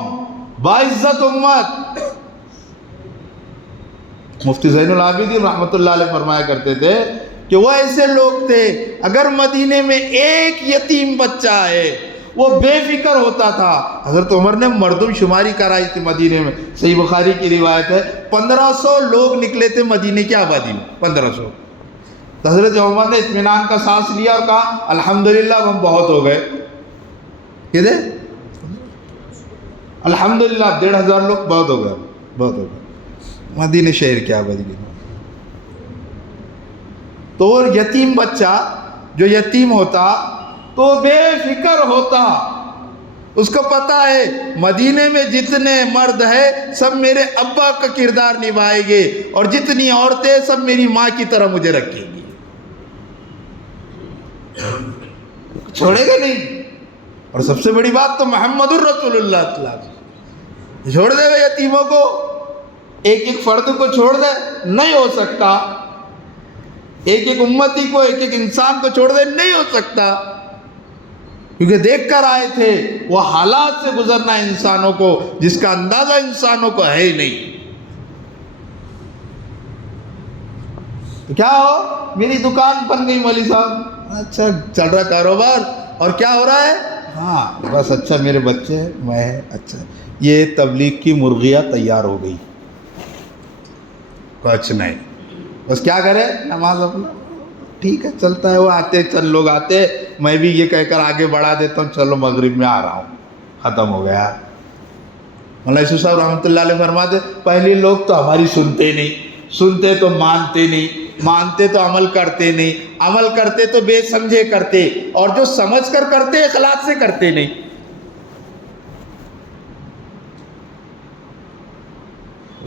باعزت امت. مفتی زین العابدین رحمۃ اللہ علیہ فرمایا کرتے تھے کہ وہ ایسے لوگ تھے اگر مدینے میں ایک یتیم بچہ ہے وہ بے فکر ہوتا تھا. حضرت عمر نے مردم شماری کرائی تھی مدینے میں, صحیح بخاری کی روایت ہے, 1500 لوگ نکلے تھے مدینے کی آبادی میں, 1500. حضرت عمر نے اطمینان کا سانس لیا اور کہا الحمدللہ ہم بہت ہو گئے. کتنے؟ الحمدللہ 1500 لوگ بہت ہو گئے, بہت ہو گئے مدینے شہر کی آبادی میں. تو یتیم بچہ جو یتیم ہوتا تو بے فکر ہوتا, اس کو پتا ہے مدینے میں جتنے مرد ہیں سب میرے ابا کا کردار نبھائیں گے اور جتنی عورتیں سب میری ماں کی طرح مجھے رکھیں گی, چھوڑے گا نہیں. اور سب سے بڑی بات تو محمد الرسول اللہ صلی اللہ علیہ وسلم, چھوڑ دے گا یتیموں کو, ایک ایک فرد کو چھوڑ دے, نہیں ہو سکتا. ایک ایک امتی کو, ایک ایک انسان کو چھوڑ دے, نہیں ہو سکتا. کیونکہ دیکھ کر آئے تھے وہ حالات سے گزرنا انسانوں کو جس کا اندازہ انسانوں کو ہے ہی نہیں. تو کیا ہو, میری دکان بن گئی مولوی صاحب, اچھا چل رہا کاروبار, اور کیا ہو رہا ہے, ہاں بس اچھا میرے بچے ہیں, میں, اچھا یہ تبلیغ کی مرغیاں تیار ہو گئی, کچھ نہیں, بس کیا کرے, نماز اپنا ٹھیک ہے چلتا ہے, وہ آتے چند لوگ آتے, میں بھی یہ کہہ کر آگے بڑھا دیتا ہوں چلو مغرب میں آ رہا ہوں, ختم ہو گیا. مولانا یوسف صاحب رحمۃ اللہ علیہ فرماتے پہلے لوگ تو ہماری سنتے نہیں, سنتے تو مانتے نہیں, مانتے تو عمل کرتے نہیں, عمل کرتے تو بے سمجھے کرتے, اور جو سمجھ کر کرتے اخلاص سے کرتے نہیں.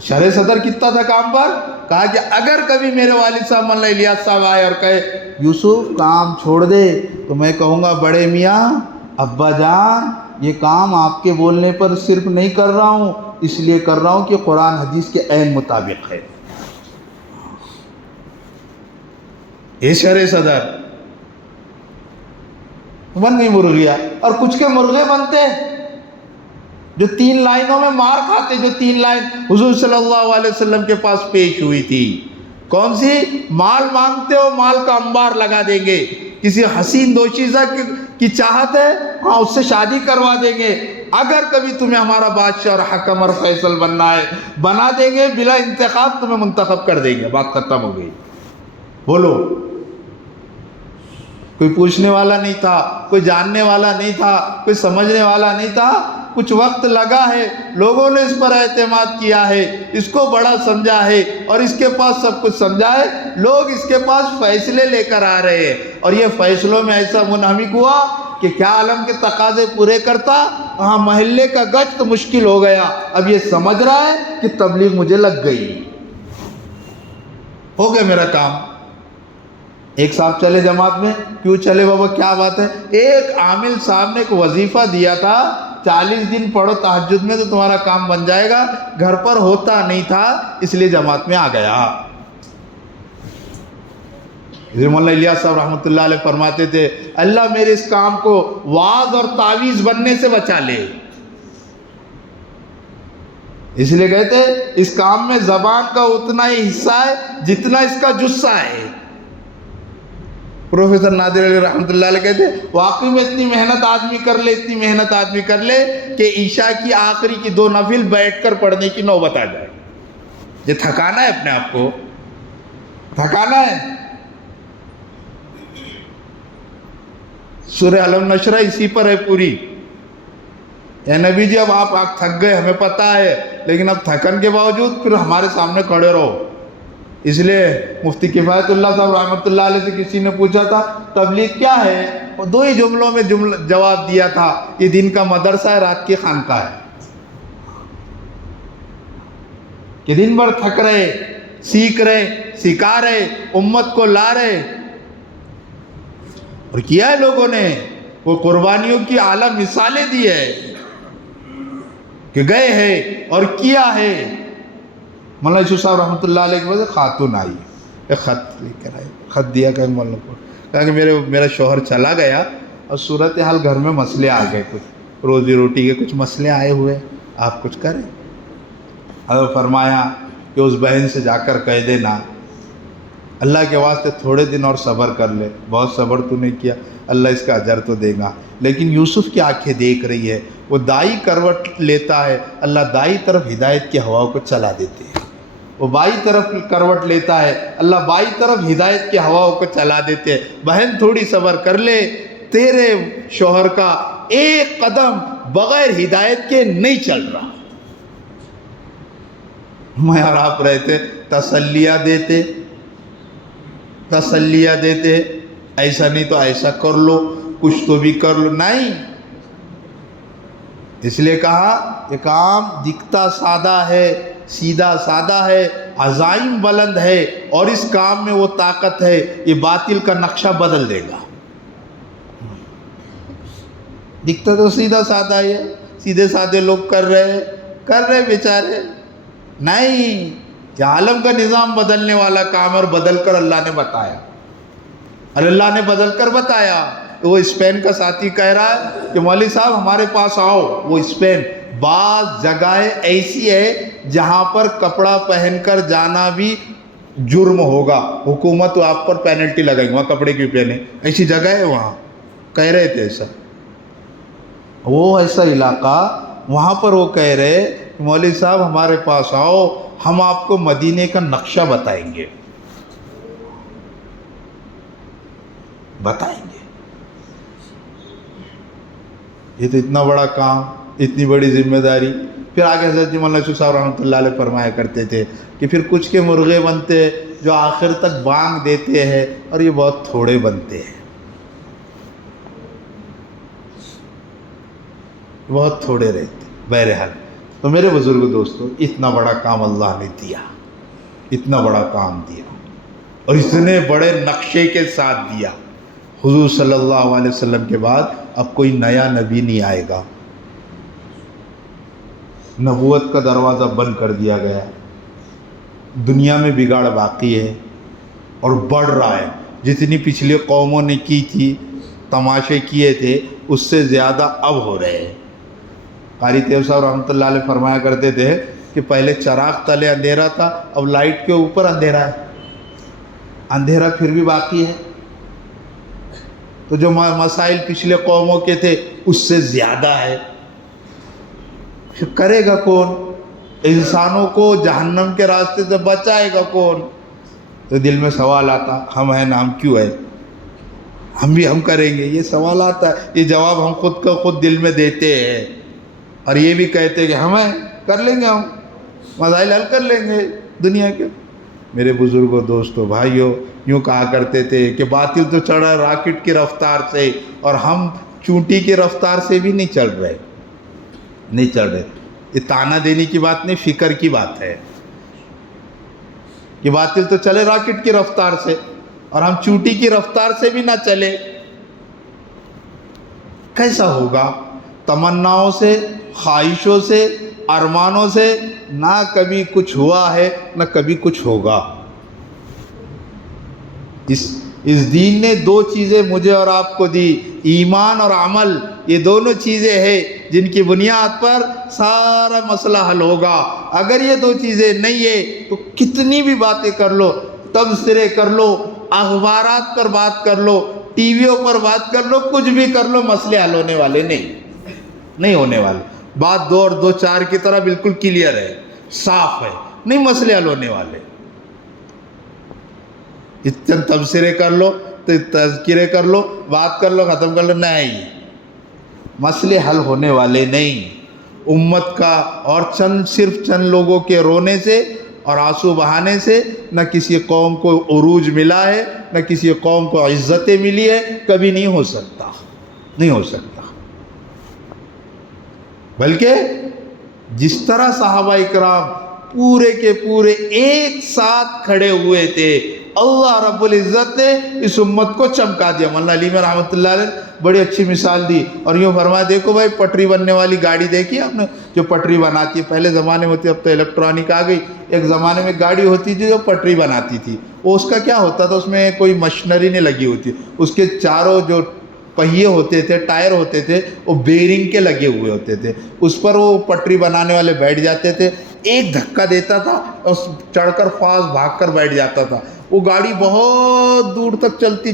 شرح صدر کتنا تھا کام پر, کہا کہ اگر کبھی میرے والد صاحب مولانا الیاس صاحب آئے اور کہے یوسف کام چھوڑ دے, تو میں کہوں گا بڑے میاں ابا جان یہ کام آپ کے بولنے پر صرف نہیں کر رہا ہوں, اس لیے کر رہا ہوں کہ قرآن حدیث کے عین مطابق ہے. یہ شرح صدر بن گئی مرغیاں. اور کچھ کے مرغے بنتے جو 3 لائنوں میں مار کھاتے, جو 3 لائن حضور صلی اللہ علیہ وسلم کے پاس پیش ہوئی تھی. کون سی؟ مال مانگتے ہو, مال کا انبار لگا دیں گے. کسی حسین دوشیزہ کی چاہت ہے, ہاں اس سے شادی کروا دیں گے. اگر کبھی تمہیں ہمارا بادشاہ اور حکم اور فیصل بننا ہے بنا دیں گے, بلا انتخاب تمہیں منتخب کر دیں گے. بات ختم ہو گئی. بولو, کوئی پوچھنے والا نہیں تھا, کوئی جاننے والا نہیں تھا, کوئی سمجھنے والا نہیں تھا. کچھ وقت لگا ہے, لوگوں نے اس پر اعتماد کیا ہے, اس کو بڑا سمجھا ہے, اور اس کے پاس سب کچھ سمجھا ہے. لوگ اس کے پاس فیصلے لے کر آ رہے ہیں, اور یہ فیصلوں میں ایسا منہمک ہوا کہ کیا عالم کے تقاضے پورے کرتا, ہاں محلے کا گشت مشکل ہو گیا. اب یہ سمجھ رہا ہے کہ تبلیغ مجھے لگ گئی, ہو گیا میرا کام. ایک صاحب چلے جماعت میں, کیوں چلے بابا کیا بات ہے؟ ایک عامل صاحب نے ایک وظیفہ دیا تھا, 40 دن پڑھو تہجد میں تو تمہارا کام بن جائے گا. گھر پر ہوتا نہیں تھا اس لیے جماعت میں آ گیا. مولانا الیاس صاحب رحمۃ اللہ علیہ فرماتے تھے اللہ میرے اس کام کو وعظ اور تعویذ بننے سے بچا لے. اس لیے کہتے اس کام میں زبان کا اتنا ہی حصہ ہے جتنا اس کا جثہ ہے. پروفیسر نادر علی رحمۃ اللہ علیہ کہتے واقعی میں اتنی محنت آدمی کر لے, اتنی محنت آدمی کر لے کہ عشاء کی آخری کی 2 نفل بیٹھ کر پڑھنے کی نوبت آ جائے. یہ تھکانا ہے, اپنے آپ کو تھکانا ہے. سورہ علم نشرہ اسی پر ہے پوری. اے نبی جی اب آپ تھک گئے ہمیں پتہ ہے, لیکن اب تھکن کے باوجود پھر ہمارے سامنے کھڑے رہو. اس لیے مفتی کفایت اللہ صاحب رحمۃ اللہ علیہ سے کسی نے پوچھا تھا تبلیغ کیا ہے, اور 2 ہی جملوں میں جواب دیا تھا, یہ دن کا مدرسہ ہے, رات کی خانقاہ ہے. کہ دن بھر تھک رہے, سیکھ رہے, سکھا رہے, امت کو لا رہے. اور کیا ہے لوگوں نے, وہ قربانیوں کی اعلیٰ مثالیں دی ہے کہ گئے ہیں اور کیا ہے. مولانا یوسف صاحب رحمۃ اللہ علیہ کے بعد خاتون آئی, ایک خط لے کر آئی, خط دیا کہ مولانا کو, کہا کہ میرا شوہر چلا گیا اور صورتحال گھر میں مسئلے آ گئے, کچھ روزی روٹی کے کچھ مسئلے آئے ہوئے, آپ کچھ کریں. حضرت فرمایا کہ اس بہن سے جا کر کہہ دینا اللہ کے واسطے تھوڑے دن اور صبر کر لے، بہت صبر تو نے کیا، اللہ اس کا اجر تو دے گا۔ لیکن یوسف کی آنکھیں دیکھ رہی ہے، وہ دائیں کروٹ لیتا ہے، اللہ دائیں طرف ہدایت کی ہوا کو چلا دیتے ہیں، وہ بائیں طرف کروٹ لیتا ہے، اللہ بائیں طرف ہدایت کی ہوا کو چلا دیتے ہیں۔ بہن تھوڑی صبر کر لے، تیرے شوہر کا ایک قدم بغیر ہدایت کے نہیں چل رہا۔ میں اور آپ رہتے تسلیہ دیتے، ایسا نہیں تو ایسا کر لو، کچھ تو بھی کر لو، نہیں۔ اس لیے کہا یہ کام دکھتا سادہ ہے، سیدھا سادہ ہے، عزائم بلند ہے، اور اس کام میں وہ طاقت ہے، یہ باطل کا نقشہ بدل دے گا۔ دکھتا تو سیدھا سادہ ہے، سیدھے سادھے لوگ کر رہے بیچارے، نہیں، یہ عالم کا نظام بدلنے والا کام، اور بدل کر اللہ نے بتایا، اور اللہ نے بدل کر بتایا۔ وہ اسپین کا ساتھی کہہ رہا ہے کہ مولوی صاحب ہمارے پاس آؤ، وہ اسپین بعض جگہیں ایسی ہے جہاں پر کپڑا پہن کر جانا بھی جرم ہوگا، حکومت آپ پر پینلٹی لگائیں گے، وہاں کپڑے کیوں پہنے، ایسی جگہ ہے وہاں، کہہ رہے تھے ایسا، وہ ایسا علاقہ، وہاں پر وہ کہہ رہے مولوی صاحب ہمارے پاس آؤ، ہم آپ کو مدینے کا نقشہ بتائیں گے۔ یہ تو اتنا بڑا کام، اتنی بڑی ذمہ داری۔ پھر آگے حضرت مولانا یوسف صاحب رحمۃ اللہ علیہ فرمایا کرتے تھے کہ پھر کچھ کے مرغے بنتے جو آخر تک بانگ دیتے ہیں، اور یہ بہت تھوڑے بنتے ہیں، بہت تھوڑے رہتے۔ بہرحال تو میرے بزرگ دوستو، اتنا بڑا کام اللہ نے دیا، اتنا بڑا کام دیا، اور اتنے بڑے نقشے کے ساتھ دیا۔ حضور صلی اللہ علیہ وسلم کے بعد اب کوئی نیا نبی نہیں آئے گا، نبوت کا دروازہ بند کر دیا گیا، دنیا میں بگاڑ باقی ہے اور بڑھ رہا ہے۔ جتنی پچھلی قوموں نے کی تھی، تماشے کیے تھے، اس سے زیادہ اب ہو رہے ہیں۔ قاری طیب صاحب رحمۃ اللہ علیہ فرمایا کرتے تھے کہ پہلے چراغ تلے اندھیرا تھا، اب لائٹ کے اوپر اندھیرا ہے، اندھیرا پھر بھی باقی ہے۔ تو جو مسائل پچھلے قوموں کے تھے اس سے زیادہ ہے، پھر کرے گا کون؟ انسانوں کو جہنم کے راستے سے بچائے گا کون؟ تو دل میں سوال آتا، ہم ہیں نا، ہم کیوں ہے، ہم کریں گے، یہ سوال آتا ہے۔ یہ جواب ہم خود کا خود دل میں دیتے ہیں، اور یہ بھی کہتے ہیں کہ ہمیں کر لیں گے، ہم مسائل حل کر لیں گے دنیا کے۔ میرے بزرگوں، دوستوں، بھائیوں، یوں کہا کرتے تھے کہ باطل تو چڑھا راکٹ کی رفتار سے، اور ہم چونٹی کی رفتار سے بھی نہیں چل رہے۔ یہ تانا دینے کی بات نہیں، فکر کی بات ہے کہ باطل تو چلے راکٹ کی رفتار سے، اور ہم چونٹی کی رفتار سے بھی نہ چلے، کیسا ہوگا؟ تمناؤں سے، خواہشوں سے، ارمانوں سے نہ کبھی کچھ ہوا ہے، نہ کبھی کچھ ہوگا۔ اس دین نے دو چیزیں مجھے اور آپ کو دی، ایمان اور عمل، یہ دونوں چیزیں ہیں جن کی بنیاد پر سارا مسئلہ حل ہوگا۔ اگر یہ دو چیزیں نہیں ہے تو کتنی بھی باتیں کر لو، تبصرے کر لو، اخبارات پر بات کر لو، ٹی ویوں پر بات کر لو، کچھ بھی کر لو، مسئلے حل ہونے والے نہیں ہونے والے۔ بات 2 اور 2 4 کی طرح بالکل کلیئر ہے، صاف ہے، نہیں مسئلے حل ہونے والے۔ اتنے تبصرے کر لو، تذکرے کر لو، بات کر لو، ختم کر لو، نہیں، مسئلے حل ہونے والے نہیں۔ امت کا اور صرف چند لوگوں کے رونے سے اور آنسو بہانے سے نہ کسی قوم کو عروج ملا ہے، نہ کسی قوم کو عزتیں ملی ہے، کبھی نہیں ہو سکتا۔ بلکہ جس طرح صحابہ اکرام پورے کے پورے ایک ساتھ کھڑے ہوئے تھے، اللہ رب العزت نے اس امت کو چمکا دیا۔ مولانا علی میں رحمۃ اللہ علیہ بڑی اچھی مثال دی، اور یوں فرمایا، دیکھو بھائی، پٹری بننے والی گاڑی دیکھی آپ نے، جو پٹری بناتی ہے، پہلے زمانے میں ہوتی، اب تو الیکٹرانک آ گئی، ایک زمانے میں گاڑی ہوتی تھی جو پٹری بناتی تھی، وہ اس کا کیا ہوتا تھا، اس میں کوئی مشینری نہیں لگی ہوتی، اس کے چاروں جو پہیے ہوتے تھے، ٹائر ہوتے تھے، وہ بیرنگ کے لگے ہوئے ہوتے تھے، اس پر وہ پٹری بنانے والے بیٹھ جاتے تھے، ایک دھکا دیتا تھا اور چڑھ کر فاس بھاگ کر بیٹھ جاتا تھا. وہ گاڑی بہت دور تک چلتی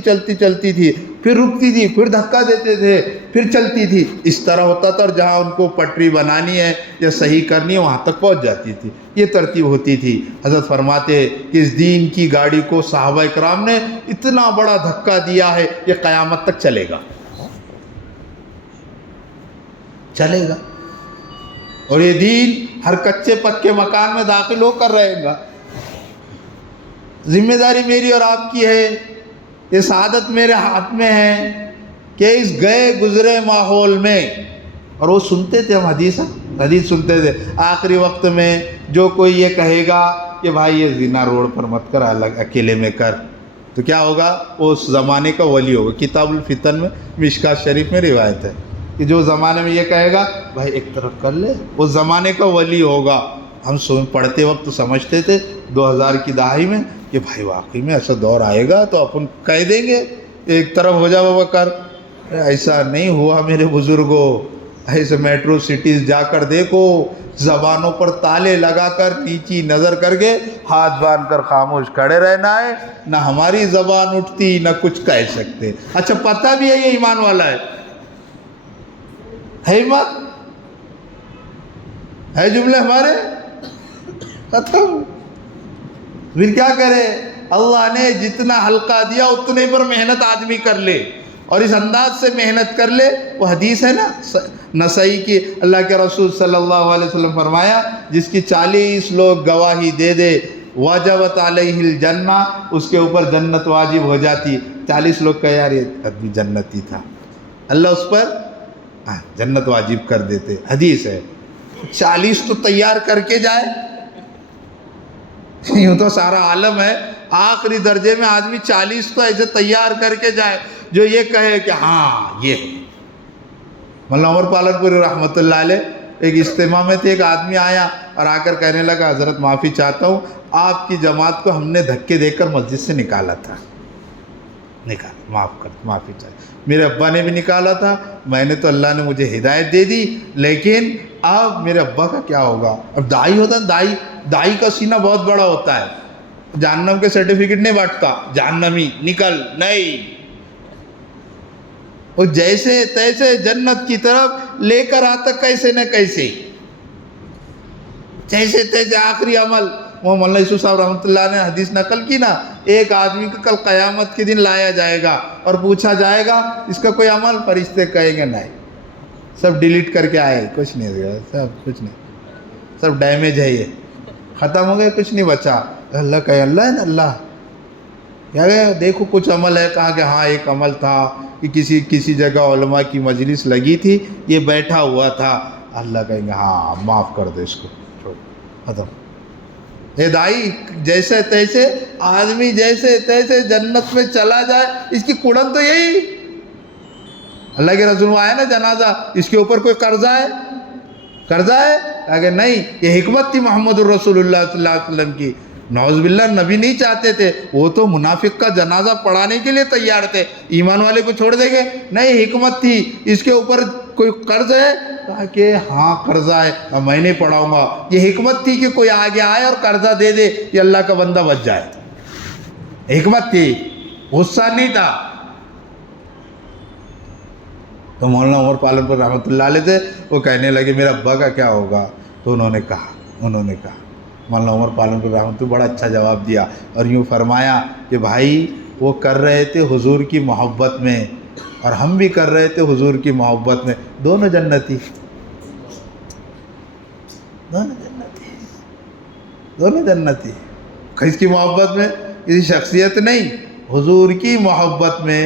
تھی، پھر رکتی تھی، پھر دھکا دیتے تھے، پھر چلتی تھی. اس طرح ہوتا تھا، اور جہاں ان کو پٹری بنانی ہے یا صحیح کرنی ہے وہاں تک پہنچ جاتی تھی. یہ ترتیب ہوتی تھی. حضرت فرماتے کہ اس دین کی گاڑی کو صحابہ کرام نے اتنا بڑا دھکا دیا ہے، یہ قیامت تک چلے گا. اور یہ دین ہر کچے پکے مکان میں داخل ہو کر رہے گا. ذمہ داری میری اور آپ کی ہے، یہ سعادت میرے ہاتھ میں ہے کہ اس گئے گزرے ماحول میں. اور وہ سنتے تھے، ہم حدیث سنتے تھے آخری وقت میں جو کوئی یہ کہے گا کہ بھائی یہ زنا روڈ پر مت کر، الگ اکیلے میں کر، تو کیا ہوگا؟ وہ اس زمانے کا ولی ہوگا. کتاب الفتن میں مشکات شریف میں روایت ہے کہ جو زمانے میں یہ کہے گا بھائی ایک طرف کر لے، اس زمانے کا ولی ہوگا. ہم پڑھتے وقت تو سمجھتے تھے 2000 کی دہائی میں کہ بھائی واقعی میں ایسا دور آئے گا تو اپن کہہ دیں گے ایک طرف ہو جا بابا کر. ایسا نہیں ہوا میرے بزرگوں. ایسے میٹرو سٹیز جا کر دیکھو، زبانوں پر تالے لگا کر نیچی نظر کر کے ہاتھ باندھ کر خاموش کھڑے رہنا ہے. نہ ہماری زبان اٹھتی نہ کچھ کہہ سکتے. اچھا پتہ بھی ہے یہ ایمان والا ہے ایمان ہے جملے ہمارے ختم. پھر کیا کرے؟ اللہ نے جتنا حلقہ دیا اتنے پر محنت آدمی کر لے، اور اس انداز سے محنت کر لے. وہ حدیث ہے نا نسائی کی، اللہ کے رسول صلی اللہ علیہ وسلم فرمایا جس کی 40 لوگ گواہی دے دے وجبت علیہ الجنہ، اس کے اوپر جنت واجب ہو جاتی. 40 لوگ کہے یار یہ آدمی جنتی تھا، اللہ اس پر جنت واجب کر دیتے. حدیث ہے. 40 تو تیار کر کے جائے. یوں تو سارا عالم ہے، آخری درجے میں آدمی 40 تو ایسے تیار کر کے جائے جو یہ کہے کہ ہاں یہ. مولانا عمر پالن پوری رحمۃ اللہ علیہ ایک اجتماع میں تھے، ایک آدمی آیا اور آ کر کہنے لگا حضرت معافی چاہتا ہوں، آپ کی جماعت کو ہم نے دھکے دے کر مسجد سے نکالا تھا. معاف کر، معافی چاہیے. میرے ابا نے بھی نکالا تھا، میں نے تو اللہ نے مجھے ہدایت دے دی، لیکن اب میرے ابا کا کیا ہوگا؟ اب دائی ہوتا ہے، دائی کا سینہ بہت بڑا ہوتا ہے. جہنم کے سرٹیفکیٹ نہیں بانٹتا، جہنمی نکل نہیں. وہ جیسے تیسے جنت کی طرف لے کر آتا، کیسے نہ کیسے، جیسے تیسے آخری عمل. وہ مولانا یوسف صاحب رحمۃ اللہ نے حدیث نقل کی نا، ایک آدمی کو کل قیامت کے دن لایا جائے گا اور پوچھا جائے گا اس کا کوئی عمل؟ فرشتے کہیں گے نہیں، سب ڈیلیٹ کر کے آئے، کچھ نہیں ہوگا، کچھ نہیں، سب ڈیمیج ہے، یہ ختم ہو گئے، کچھ نہیں بچا. اللہ کہے اللہ ہے نا، اللہ کیا گئے دیکھو کچھ عمل ہے. کہا کہ ہاں ایک عمل تھا کہ کسی جگہ علماء کی مجلس لگی تھی، یہ بیٹھا ہوا تھا. اللہ کہیں گے ہاں معاف کر دو اس کو، ختم. یہ دائی جیسے تیسے آدمی جیسے تیسے جنت میں چلا جائے، اس کی کڑن تو یہی. اللہ کے رسول آیا نا جنازہ، اس کے اوپر کوئی قرضہ ہے؟ کہا کہ نہیں. یہ حکمت تھی محمد الرسول اللہ صلی اللہ علیہ وسلم کی. نعوذ باللہ نبی نہیں چاہتے تھے، وہ تو منافق کا جنازہ پڑھانے کے لیے تیار تھے، ایمان والے کو چھوڑ دیں گے؟ نہیں، حکمت تھی. اس کے اوپر کوئی قرض ہے؟ کہا کہ ہاں قرضہ ہے، میں نہیں پڑھاؤں گا. یہ حکمت تھی کہ کوئی آگے آئے اور قرضہ دے دے، یہ اللہ کا بندہ بچ جائے. حکمت تھی، غصہ نہیں تھا. تو مولانا عمر پالن پور رحمۃ اللہ علیہ تھے، وہ کہنے لگے میرے ابا کا کیا ہوگا؟ تو انہوں نے کہا مولانا عمر پالن پور رحمۃ اللہ بڑا اچھا جواب دیا اور یوں فرمایا کہ بھائی وہ کر رہے تھے حضور کی محبت میں، اور ہم بھی کر رہے تھے حضور کی محبت میں، دونوں جنتی. کس کی محبت میں؟ کسی شخصیت نہیں، حضور کی محبت میں.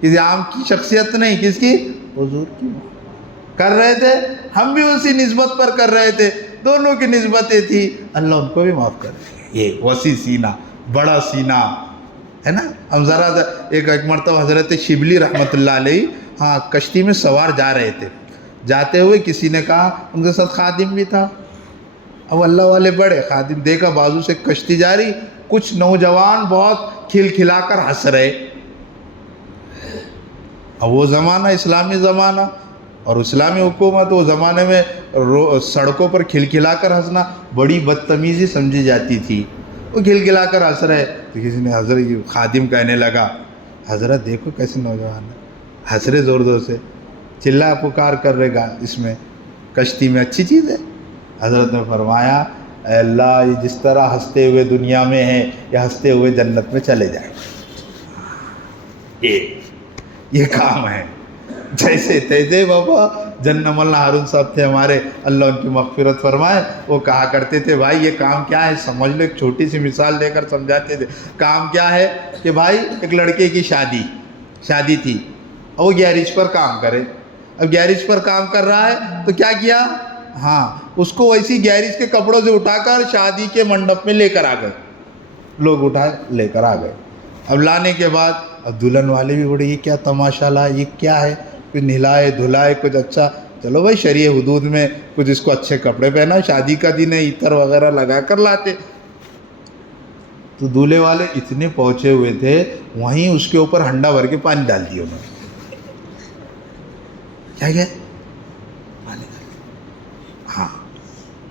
کسی عام کی شخصیت نہیں، کس کی؟ حضور کی محبت کر رہے تھے. ہم بھی اسی نسبت پر کر رہے تھے، دونوں کی نسبتیں تھی. اللہ ان کو بھی معاف کر دے. یہ وسیع سینہ، بڑا سینہ ہے نا. ہم ذرا ایک مرتبہ حضرت شبلی رحمۃ اللہ علیہ کشتی میں سوار جا رہے تھے. جاتے ہوئے کسی نے کہا، ان کے ساتھ خادم بھی تھا. اب اللہ والے بڑے، خادم دیکھا بازو سے کشتی جاری، کچھ نوجوان بہت کھل کھلا کر ہنس رہے. اب وہ زمانہ اسلامی زمانہ، اور اسلامی حکومت وہ زمانے میں سڑکوں پر کھلکھلا کر ہنسنا بڑی بدتمیزی سمجھی جاتی تھی. وہ کھلکھلا کر ہنس رہے تو کسی نے حضرت خادم کہنے لگا حضرت دیکھو کیسے نوجوان ہے، ہنس رہے زور زور سے، چلا پکار کر رہے گا اس میں کشتی میں، اچھی چیز ہے. حضرت نے فرمایا اے اللہ یہ جس طرح ہنستے ہوئے دنیا میں ہیں یہ ہنستے ہوئے جنت میں چلے جائیں. یہ کام ہے. جیسے تیزے بابا جن مولانا ہارون صاحب تھے ہمارے، اللہ ان کی مغفرت فرمائے، وہ کہا کرتے تھے بھائی یہ کام کیا ہے، سمجھ لو. ایک چھوٹی سی مثال دے کر سمجھاتے تھے. کام کیا ہے کہ بھائی ایک لڑکے کی شادی تھی اور وہ گیریج پر کام کرے. اب گیریج پر کام کر رہا ہے تو کیا کیا، ہاں اس کو ویسی گیریج کے کپڑوں سے اٹھا کر شادی کے منڈپ میں لے کر آ گئے. لوگ اٹھائے لے کر آ گئے. اب لانے کے بعد اب دلہن والے بھی بڑے یہ کیا تماشا لا، یہ کیا ہے، کچھ نہلائے دھلائے کچھ اچھا، چلو بھائی شرعی حدود میں کچھ اس کو اچھے کپڑے پہنا، شادی کا دن ہے عطر وغیرہ لگا کر لاتے. تو دولہے والے اتنے پہنچے ہوئے تھے وہیں اس کے اوپر ہنڈا بھر کے پانی ڈال دیا انہوں نے. کیا پانی ڈال دیا، ہاں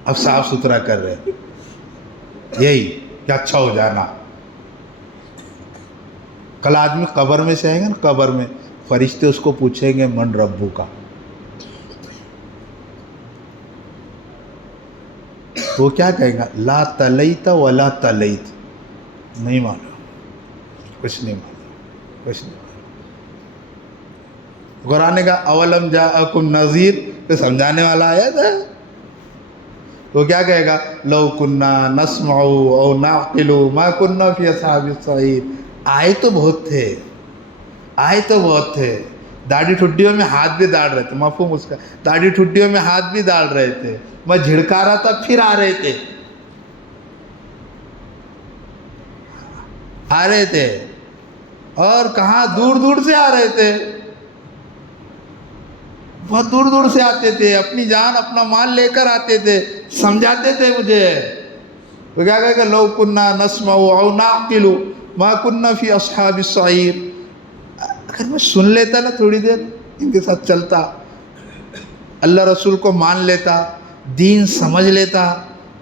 اب صاف ستھرا کر رہے، یہی کہ اچھا ہو جانا. کل آدمی قبر میں سے آئے گا نا، قبر میں فرشتے اس کو پوچھیں گے من ربو کا، تو کیا کہے گا لا تلیت ولا تلیت، نہیں معلوم، کچھ نہیں معلوم، کچھ نہیں معلوم. قرآن نے کہا اولم جاءکم نذیر، تو سمجھانے والا آیا تھا. تو کیا کہے گا لو کننا نسمع او نعقل ما کننا فی اصحاب السعیر. آئے تو بہت تھے، داڑھی ٹھڈیوں میں ہاتھ بھی ڈال رہے تھے، مفہوم اس کا، داڑھی ٹھڈیوں میں ہاتھ بھی ڈال رہے تھے، میں جھڑکا رہا تھا پھر آ رہے تھے اور کہاں دور دور سے آ رہے تھے، بہت دور دور سے آتے تھے، اپنی جان اپنا مال لے کر آتے تھے، سمجھاتے تھے مجھے. تو کیا کہے گا لو کننا نسمع او نعقل ما کننا فی اصحاب السعیر. اگر میں سن لیتا نا تھوڑی دیر ان کے ساتھ چلتا، اللہ رسول کو مان لیتا، دین سمجھ لیتا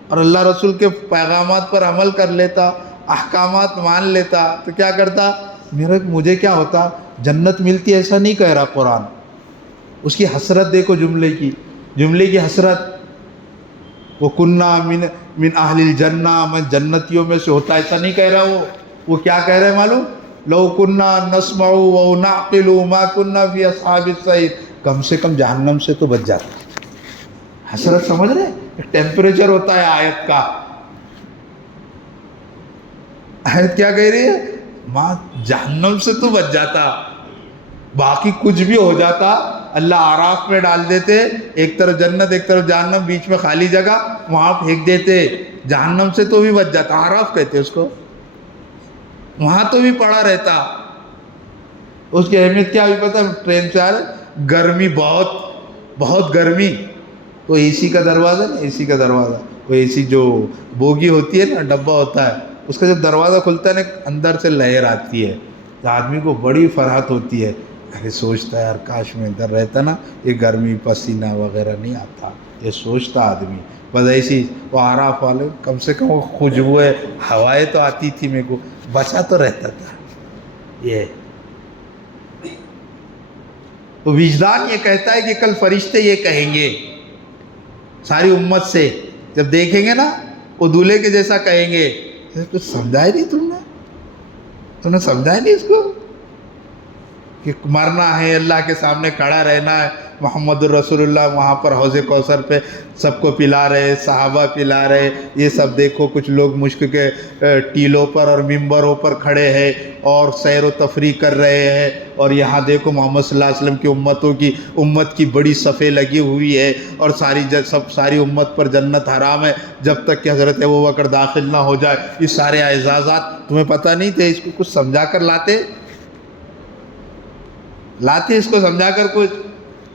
اور اللہ رسول کے پیغامات پر عمل کر لیتا، احکامات مان لیتا، تو کیا کرتا، مجھے کیا ہوتا، جنت ملتی ایسا نہیں کہہ رہا قرآن. اس کی حسرت دیکھو جملے کی حسرت، وہ کننا من اہل الجنہ، میں جنتیوں میں سے ہوتا ایسا نہیں کہہ رہا. وہ کیا کہہ رہے معلوم، لو کننا نسمع و نعقل ما کننا فی اصحاب السعیر، کم سے کم جہنم سے تو بچ جاتا. حسرت سمجھ رہے، ایک ٹیمپریچر ہوتا ہے آیت کا. آیت کیا کہہ رہی ہے، ماں جہنم سے تو بچ جاتا، باقی کچھ بھی ہو جاتا اللہ آراف میں ڈال دیتے، ایک طرف جنت ایک طرف جہنم، بیچ میں خالی جگہ وہاں پھینک دیتے، جہنم سے تو بھی بچ جاتا. آراف کہتے اس کو، وہاں تو بھی پڑا رہتا. اس کی اہمیت کیا بھی پتہ، ٹرین سے آ رہے، گرمی بہت گرمی، تو اے سی کا دروازہ نا، اے سی کا دروازہ، وہ اے سی جو بوگی ہوتی ہے نا، ڈبہ ہوتا ہے، اس کا جب دروازہ کھلتا ہے نا اندر سے لہر آتی ہے، تو آدمی کو بڑی فرحت ہوتی ہے. ارے سوچتا ہے یار کاش میں ادھر رہتا نا، یہ گرمی پسینہ وغیرہ نہیں آتا، یہ سوچتا آدمی. بس ایسی وہ آراف والے کم سے کم وہ خوشبوئے ہوائیں تو آتی تھی، میرے کو بچا تو رہتا تھا. یہ تو وجدان یہ کہتا ہے کہ کل فرشتے یہ کہیں گے ساری امت سے، جب دیکھیں گے نا وہ دولہے کے جیسا کہیں گے. کچھ سمجھایا نہیں تم نے سمجھایا نہیں اس کو کہ مرنا ہے، اللہ کے سامنے کھڑا رہنا ہے، محمد الرسول اللہ وہاں پر حوض کوثر پہ سب کو پلا رہے، صحابہ پلا رہے، یہ سب دیکھو کچھ لوگ مشک کے ٹیلوں پر اور ممبروں پر کھڑے ہیں اور سیر و تفریح کر رہے ہیں، اور یہاں دیکھو محمد صلی اللہ علیہ وسلم کی امت کی بڑی صفیں لگی ہوئی ہے، اور ساری امت پر جنت حرام ہے جب تک کہ حضرت ابوبکر داخل نہ ہو جائے. یہ سارے اعزازات تمہیں پتہ نہیں تھے، اس کو کچھ سمجھا کر لاتے اس کو سمجھا کر کچھ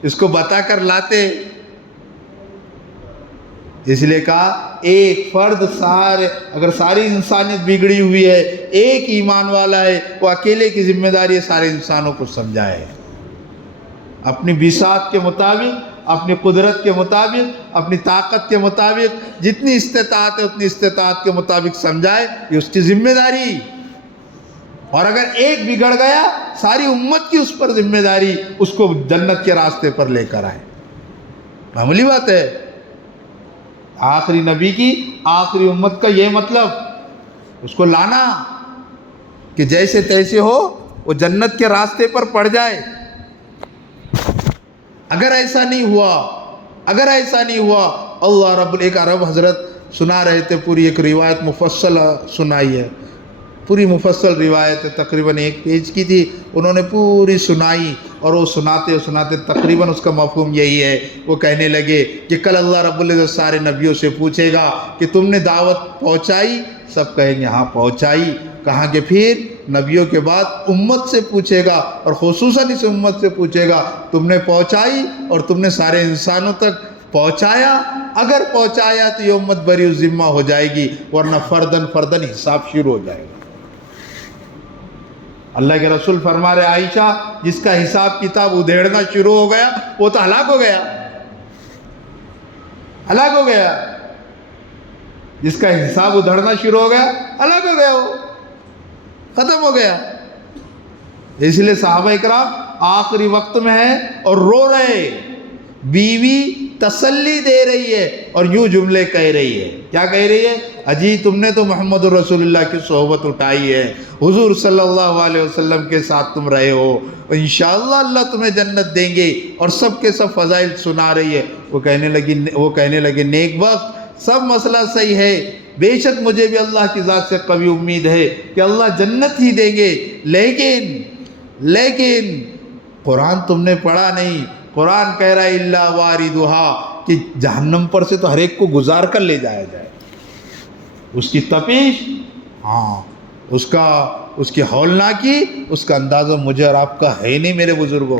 اس کو بتا کر لاتے. اس لیے کہا ایک فرد اگر ساری انسانیت بگڑی ہوئی ہے، ایک ایمان والا ہے، وہ اکیلے کی ذمہ داری ہے سارے انسانوں کو سمجھائے. اپنی بساط کے مطابق، اپنی قدرت کے مطابق، اپنی طاقت کے مطابق جتنی استطاعت ہے اتنی استطاعت کے مطابق سمجھائے، یہ اس کی ذمہ داری۔ اور اگر ایک بگڑ گیا ساری امت کی اس پر ذمہ داری، اس کو جنت کے راستے پر لے کر آئے۔ معمولی بات ہے، آخری نبی کی آخری امت کا یہ مطلب، اس کو لانا کہ جیسے تیسے ہو وہ جنت کے راستے پر پڑ جائے۔ اگر ایسا نہیں ہوا، اللہ رب ایک عرب حضرت سنا رہے تھے، پوری ایک روایت مفصل سنائی ہے، پوری مفصل روایت ہے، تقریباً 1 پیج کی تھی، انہوں نے پوری سنائی، اور وہ سناتے تقریباً اس کا مفہوم یہی ہے۔ وہ کہنے لگے کہ کل اللہ رب العزت سارے نبیوں سے پوچھے گا کہ تم نے دعوت پہنچائی؟ سب کہیں گے ہاں پہنچائی۔ کہاں کہ پھر نبیوں کے بعد امت سے پوچھے گا، اور خصوصاً اس امت سے پوچھے گا تم نے پہنچائی اور تم نے سارے انسانوں تک پہنچایا؟ اگر پہنچایا تو یہ امت بری الذمہ ہو جائے گی، ورنہ فردن حساب شروع ہو جائے گا۔ اللہ کے رسول فرما رہے عائشہ جس کا حساب کتاب ادھیڑنا شروع ہو گیا وہ تو ہلاک ہو گیا، جس کا حساب ادھڑنا شروع ہو گیا ہلاک ہو گیا، وہ ختم ہو گیا۔ اس لیے صحابہ اکرام آخری وقت میں ہیں اور رو رہے، بیوی تسلی دے رہی ہے اور یوں جملے کہہ رہی ہے، کیا کہہ رہی ہے؟ اجی تم نے تو محمد رسول اللہ کی صحبت اٹھائی ہے، حضور صلی اللہ علیہ وسلم کے ساتھ تم رہے ہو، انشاءاللہ اللہ تمہیں جنت دیں گے، اور سب کے سب فضائل سنا رہی ہے۔ وہ کہنے لگے نیک بخت، سب مسئلہ صحیح ہے، بے شک مجھے بھی اللہ کی ذات سے قوی امید ہے کہ اللہ جنت ہی دیں گے، لیکن قرآن تم نے پڑھا نہیں۔ قرآن کہہ رہا ہے الا واردھا، کہ جہنم پر سے تو ہر ایک کو گزار کر لے جایا جائے، اس کی تپش، اس کی ہولناکی، اس کا اندازہ مجھے اور آپ کا ہے نہیں میرے بزرگوں،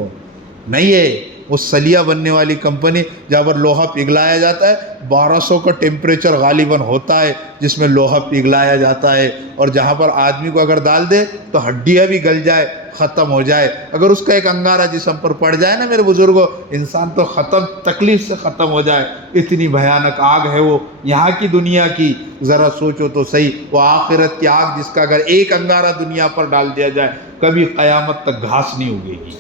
نہیں ہے۔ وہ سلیا بننے والی کمپنی جہاں پر لوہا پگھلایا جاتا ہے، 1200 کا ٹیمپریچر غالباً ہوتا ہے جس میں لوہا پگھلایا جاتا ہے، اور جہاں پر آدمی کو اگر ڈال دے تو ہڈیاں بھی گل جائے، ختم ہو جائے۔ اگر اس کا ایک انگارہ جسم پر پڑ جائے نا میرے بزرگوں، انسان تو تکلیف سے ختم ہو جائے، اتنی بھیانک آگ ہے وہ یہاں کی دنیا کی۔ ذرا سوچو تو صحیح، وہ آخرت کی آگ جس کا اگر ایک انگارہ دنیا پر ڈال دیا جائے کبھی قیامت تک گھاس نہیں اگے گی۔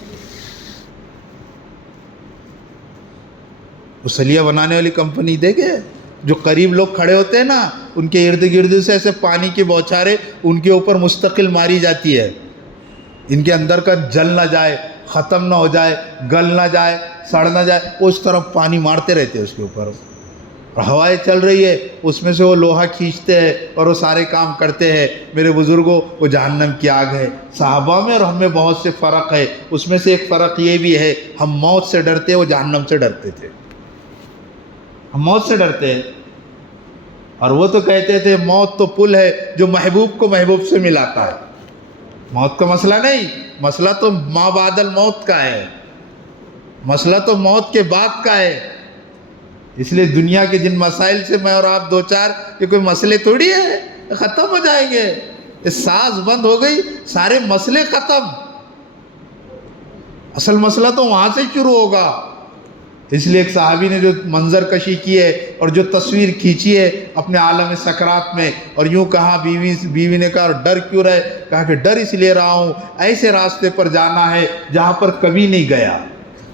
وہ سلیا بنانے والی کمپنی دیکھے، جو قریب لوگ کھڑے ہوتے ہیں نا ان کے ارد گرد سے ایسے پانی کی بوچھاریں ان کے اوپر مستقل ماری جاتی ہے، ان کے اندر کا جل نہ جائے، ختم نہ ہو جائے، گل نہ جائے، سڑ نہ جائے، اس طرف پانی مارتے رہتے ہیں اس کے اوپر، اور ہوائیں چل رہی ہے اس میں سے وہ لوہا کھینچتے ہیں اور وہ سارے کام کرتے ہیں۔ میرے بزرگوں وہ جہنم کی آگ ہے۔ صحابہ میں اور ہم میں بہت سے فرق ہے، اس میں سے ایک فرق یہ بھی ہے ہم موت سے ڈرتے ہیں، وہ جہنم سے ڈرتے تھے۔ ہم موت سے ڈرتے ہیں، اور وہ تو کہتے تھے موت تو پل ہے جو محبوب کو محبوب سے ملاتا ہے۔ موت کا مسئلہ نہیں، مسئلہ تو ما بعد الموت کا ہے، مسئلہ تو موت کے بعد کا ہے۔ اس لیے دنیا کے جن مسائل سے میں اور آپ دو چار یہ کوئی مسئلے تھوڑی ہے، ختم ہو جائیں گے، ساز بند ہو گئی سارے مسئلے ختم، اصل مسئلہ تو وہاں سے شروع ہوگا۔ اس لیے ایک صحابی نے جو منظر کشی کی ہے اور جو تصویر کھینچی ہے اپنے عالم سکرات میں، اور یوں کہا، بیوی نے کہا ڈر کیوں رہے؟ کہا کہ ڈر اس لیے رہا ہوں ایسے راستے پر جانا ہے جہاں پر کبھی نہیں گیا،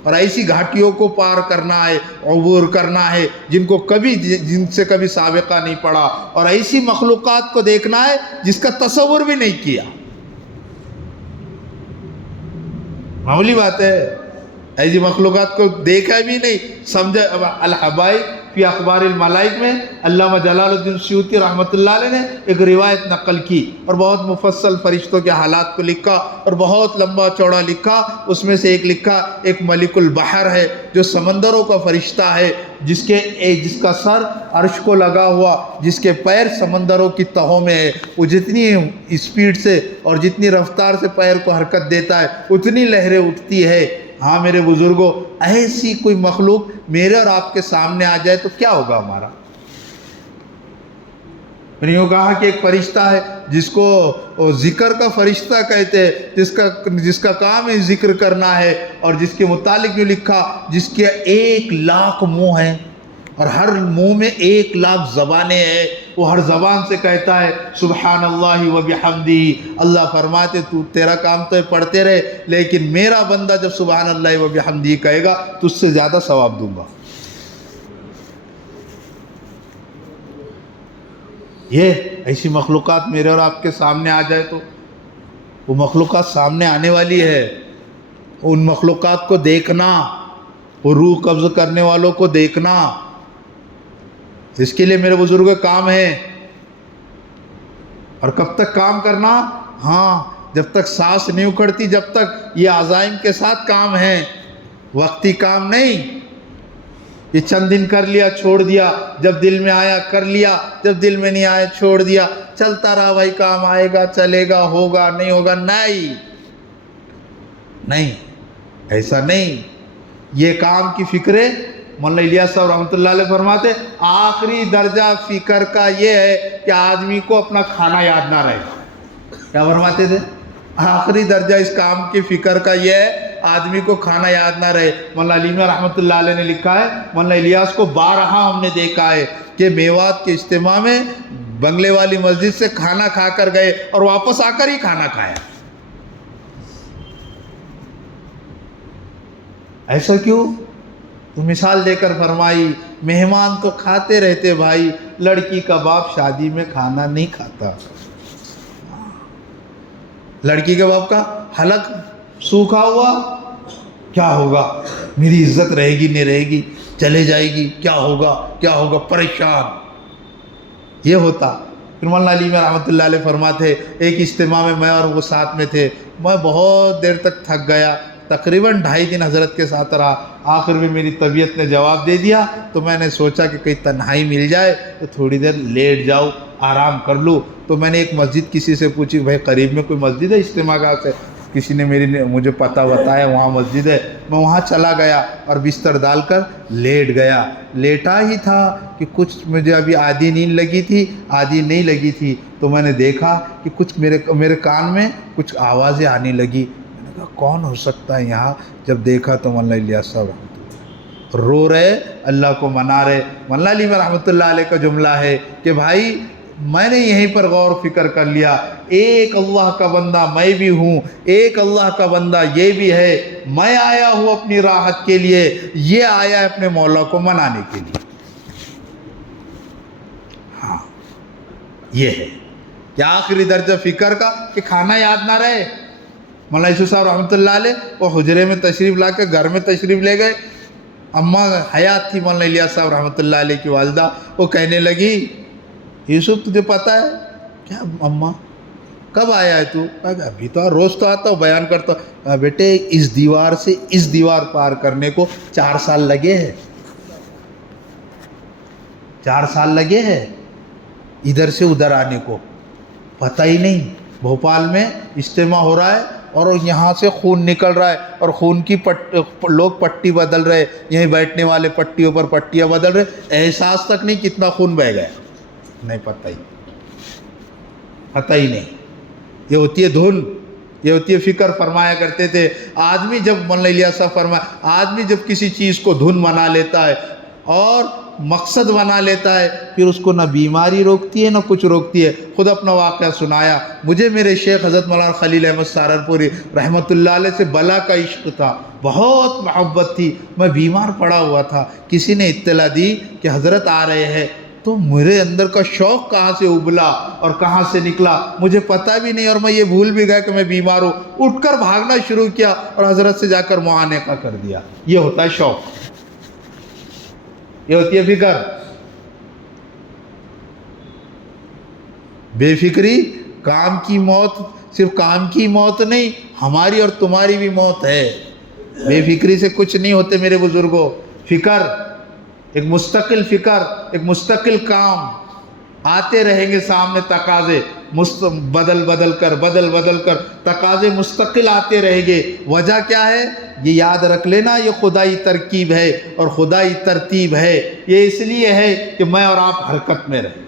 اور ایسی گھاٹیوں کو پار کرنا ہے، عبور کرنا ہے جن سے کبھی سابقہ نہیں پڑا، اور ایسی مخلوقات کو دیکھنا ہے جس کا تصور بھی نہیں کیا۔ معمولی بات ہے، ایسی مخلوقات کو دیکھا بھی نہیں سمجھا۔ الحبائب فی اخبار الملائک میں علامہ جلال الدین سیوطی رحمۃ اللہ علیہ نے ایک روایت نقل کی اور بہت مفصل فرشتوں کے حالات کو لکھا اور بہت لمبا چوڑا لکھا۔ اس میں سے ایک لکھا ایک ملک البحر ہے جو سمندروں کا فرشتہ ہے، جس کا سر عرش کو لگا ہوا، جس کے پیر سمندروں کی تہوں میں ہے۔ وہ جتنی اسپیڈ سے اور جتنی رفتار سے پیر کو حرکت دیتا ہے اتنی لہریں اٹھتی ہے۔ ہاں میرے بزرگوں، ایسی کوئی مخلوق میرے اور آپ کے سامنے آ جائے تو کیا ہوگا ہمارا؟ میں نے یوں کہا کہ ایک فرشتہ ہے جس کو ذکر کا فرشتہ کہتے ہیں، جس کا کام ہے ذکر کرنا ہے، اور جس کے متعلق یوں لکھا جس کے 1,00,000 منہ ہیں اور ہر منہ میں 1,00,000 زبانیں ہیں، وہ ہر زبان سے کہتا ہے سبحان اللہ و بحمدہ۔ اللہ فرماتے تو تیرا کام تو پڑھتے رہے، لیکن میرا بندہ جب سبحان اللہ و بحمدہ کہے گا تو اس سے زیادہ ثواب دوں گا۔ یہ ایسی مخلوقات میرے اور آپ کے سامنے آ جائے تو وہ مخلوقات سامنے آنے والی ہے، ان مخلوقات کو دیکھنا، وہ روح قبض کرنے والوں کو دیکھنا، اس کے لیے میرے بزرگوں کا کام ہے۔ اور کب تک کام کرنا؟ ہاں جب تک سانس نہیں اکھڑتی، جب تک یہ عزائم کے ساتھ کام ہے، وقتی کام نہیں۔ یہ چند دن کر لیا چھوڑ دیا، جب دل میں آیا کر لیا، جب دل میں نہیں آیا چھوڑ دیا، چلتا رہا بھائی، کام آئے گا چلے گا، ہوگا نہیں ہوگا، نہیں ایسا نہیں۔ یہ کام کی فکرے مولانا الیاس صاحب رحمۃ اللہ علیہ فرماتے آخری درجہ فکر کا یہ ہے کہ آدمی کو اپنا کھانا یاد نہ رہے۔ کیا فرماتے تھے؟ آخری درجہ اس کام کی فکر کا یہ ہے آدمی کو کھانا یاد نہ رہے۔ مولانا علی میاں رحمۃ اللہ علیہ نے لکھا ہے، مولانا الیاس کو بارہا ہم نے دیکھا ہے کہ میوات کے اجتماع میں بنگلے والی مسجد سے کھانا کھا کر گئے اور واپس آ کر ہی کھانا کھایا۔ ایسا کیوں؟ تو مثال دے کر فرمائی مہمان تو کھاتے رہتے بھائی، لڑکی کا باپ شادی میں کھانا نہیں کھاتا۔ لڑکی کے باپ کا حلق سوکھا ہوا، کیا ہوگا؟ میری عزت رہے گی نہیں رہے گی، چلے جائے گی، کیا ہوگا، پریشان یہ ہوتا۔ پھر مولانا علی میں رحمۃ اللہ علیہ فرماتے ایک اجتماع میں میں اور وہ ساتھ میں تھے، میں بہت دیر تک تھک گیا، تقریباً 2.5 دن حضرت کے ساتھ رہا، آخر میں میری طبیعت نے جواب دے دیا، تو میں نے سوچا کہ کہیں تنہائی مل جائے تو تھوڑی دیر لیٹ جاؤ، آرام کر لوں۔ تو میں نے ایک مسجد کسی سے پوچھی، بھائی قریب میں کوئی مسجد ہے اجتماع گاہ سے؟ کسی نے مجھے پتہ بتایا وہاں مسجد ہے۔ میں وہاں چلا گیا اور بستر ڈال کر لیٹ گیا، لیٹا ہی تھا کہ کچھ مجھے ابھی آدھی نیند لگی تھی، آدھی نہیں لگی تھی، تو میں نے دیکھا کہ کچھ میرے کان میں کچھ آوازیں آنے لگی۔ میں نے کہا کون ہو سکتا ہے یہاں؟ جب دیکھا تو مولانا الیاس صاحب رو رہے، اللہ کو منا رہے۔ مولانا علی رحمۃ اللہ علیہ کا جملہ ہے کہ بھائی میں نے یہیں پر غور فکر کر لیا، ایک اللہ کا بندہ میں بھی ہوں، ایک اللہ کا بندہ یہ بھی ہے، میں آیا ہوں اپنی راحت کے لیے، یہ آیا ہے اپنے مولا کو منانے کے لیے۔ ہاں یہ ہے کہ آخری درجہ فکر کا کہ کھانا یاد نہ رہے۔ مولانا یوسف صاحب رحمۃ اللہ علیہ وہ حجرے میں تشریف لا کے گھر میں تشریف لے گئے، اماں حیات تھی مولانا الیاس صاحب رحمۃ اللہ علیہ کی والدہ، وہ کہنے لگی یوسف تجھے پتہ ہے کیا؟ اماں کب آیا ہے تو؟ کہا ابھی تو روز تو آتا ہوں بیان کرتا ہوں۔ کہا بیٹے اس دیوار سے اس دیوار پار کرنے کو 4 سال لگے ہیں، 4 سال لگے ہیں ادھر سے ادھر آنے کو، پتہ ہی نہیں۔ بھوپال میں اجتماع ہو رہا ہے اور یہاں سے خون نکل رہا ہے اور خون کی لوگ پٹی بدل رہے، یہیں بیٹھنے والے پٹیوں پر پٹیاں بدل رہے، احساس تک نہیں کتنا خون بہہ گیا، نہیں پتہ ہی نہیں۔ یہ ہوتی ہے دھن، یہ ہوتی ہے فکر۔ فرمایا کرتے تھے آدمی جب مولانا الیاس صاحب فرمایا آدمی جب کسی چیز کو دھن بنا لیتا ہے اور مقصد بنا لیتا ہے، پھر اس کو نہ بیماری روکتی ہے نہ کچھ روکتی ہے۔ خود اپنا واقعہ سنایا مجھے، میرے شیخ حضرت مولانا خلیل احمد سہارنپوری رحمۃ اللہ علیہ سے بلا کا عشق تھا، بہت محبت تھی۔ میں بیمار پڑا ہوا تھا، کسی نے اطلاع دی کہ حضرت آ رہے ہیں، تو میرے اندر کا شوق کہاں سے ابلا اور کہاں سے نکلا مجھے پتہ بھی نہیں، اور میں یہ بھول بھی گیا کہ میں بیمار ہوں۔ اٹھ کر بھاگنا شروع کیا اور حضرت سے جا کر معانقہ کر دیا۔ یہ ہوتا ہے شوق، یہ ہوتی ہے فکر۔ بے فکری کام کی موت، صرف کام کی موت نہیں، ہماری اور تمہاری بھی موت ہے۔ بے فکری سے کچھ نہیں ہوتے میرے بزرگوں۔ فکر ایک مستقل فکر، ایک مستقل کام، آتے رہیں گے سامنے تقاضے بدل کر تقاضے مستقل آتے رہیں گے۔ وجہ کیا ہے؟ یہ یاد رکھ لینا، یہ خدائی ترکیب ہے اور خدائی ترتیب ہے۔ یہ اس لیے ہے کہ میں اور آپ حرکت میں رہیں،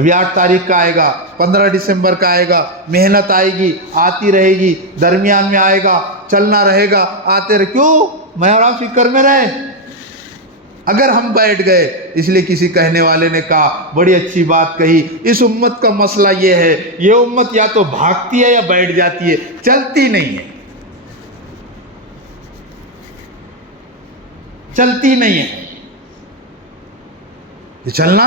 ابھی 8 تاریخ کا آئے گا، 15 دسمبر کا آئے گا، محنت آئے گی، آتی رہے گی، درمیان میں آئے گا، چلنا رہے گا، آتے رہے، کیوں؟ میں اور آپ فکر میں رہے۔ اگر ہم بیٹھ گئے، اس لیے کسی کہنے والے نے کہا، بڑی اچھی بات کہی، اس امت کا مسئلہ یہ ہے، یہ امت یا تو بھاگتی ہے یا بیٹھ جاتی ہے، چلتی نہیں ہے، چلتی نہیں ہے۔ یہ چلنا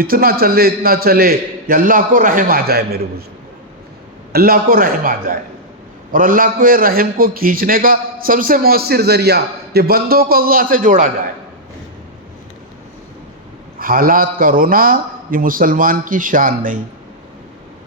اتنا چلے اتنا چلے کہ اللہ کو رحم آ جائے، میرے بزرگ، اللہ کو رحم آ جائے۔ اور اللہ کو یہ رحم کو کھینچنے کا سب سے مؤثر ذریعہ کہ بندوں کو اللہ سے جوڑا جائے۔ حالات کا رونا یہ مسلمان کی شان نہیں۔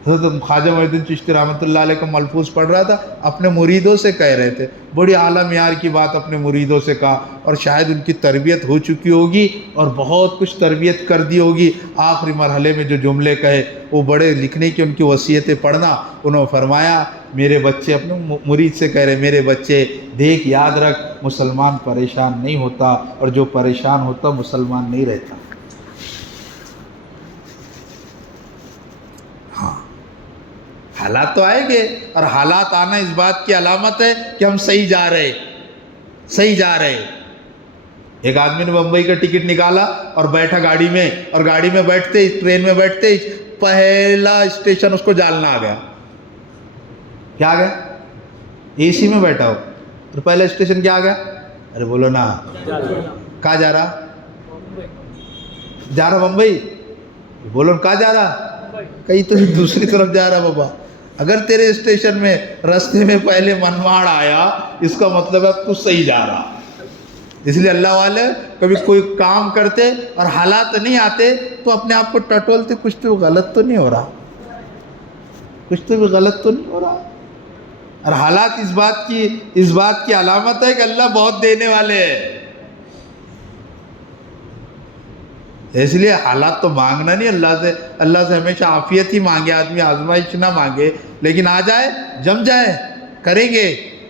حضرت خواجہ معین الدین چشتی رحمۃ اللہ علیہ کا ملفوظ پڑھ رہا تھا، اپنے مریدوں سے کہہ رہے تھے، بڑی اعلیٰ معیار کی بات اپنے مریدوں سے کہا، اور شاید ان کی تربیت ہو چکی ہوگی اور بہت کچھ تربیت کر دی ہوگی۔ آخری مرحلے میں جو جملے کہے وہ بڑے لکھنے کی ان کی وصیتیں پڑھنا، انہوں نے فرمایا، میرے بچے، اپنے مرید سے کہہ رہے، میرے بچے دیکھ، یاد رکھ، مسلمان پریشان نہیں ہوتا، اور جو پریشان ہوتا مسلمان نہیں رہتا۔ حالات تو آئیں گے، اور حالات آنا اس بات کی علامت ہے کہ ہم صحیح جا رہے، صحیح جا رہے۔ ایک آدمی نے بمبئی کا ٹکٹ نکالا اور بیٹھا گاڑی میں، اور گاڑی میں بیٹھتے ٹرین میں بیٹھتے پہلا اسٹیشن اس کو جالنا آ گیا۔ کیا آ گیا؟ اے سی میں بیٹھا ہو اور پہلا اسٹیشن کیا آ گیا؟ ارے بولو نا، کہاں جا رہا؟ جا رہا بمبئی؟ بولو کہاں جا رہا؟ کہیں تو دوسری طرف جا رہا بابا۔ اگر تیرے اسٹیشن میں رستے میں پہلے منماڑ آیا، اس کا مطلب ہے تو صحیح جا رہا۔ اس لیے اللہ والے کبھی کوئی کام کرتے اور حالات نہیں آتے تو اپنے آپ کو ٹٹولتے، کچھ تو غلط تو نہیں ہو رہا، کچھ تو بھی غلط تو نہیں ہو رہا۔ اور حالات اس بات کی علامت ہے کہ اللہ بہت دینے والے ہیں۔ اس لیے حالات تو مانگنا نہیں اللہ سے ہمیشہ عافیت ہی مانگے آدمی، آزمائش نہ مانگے، لیکن آ جائے، جم جائے، کریں گے،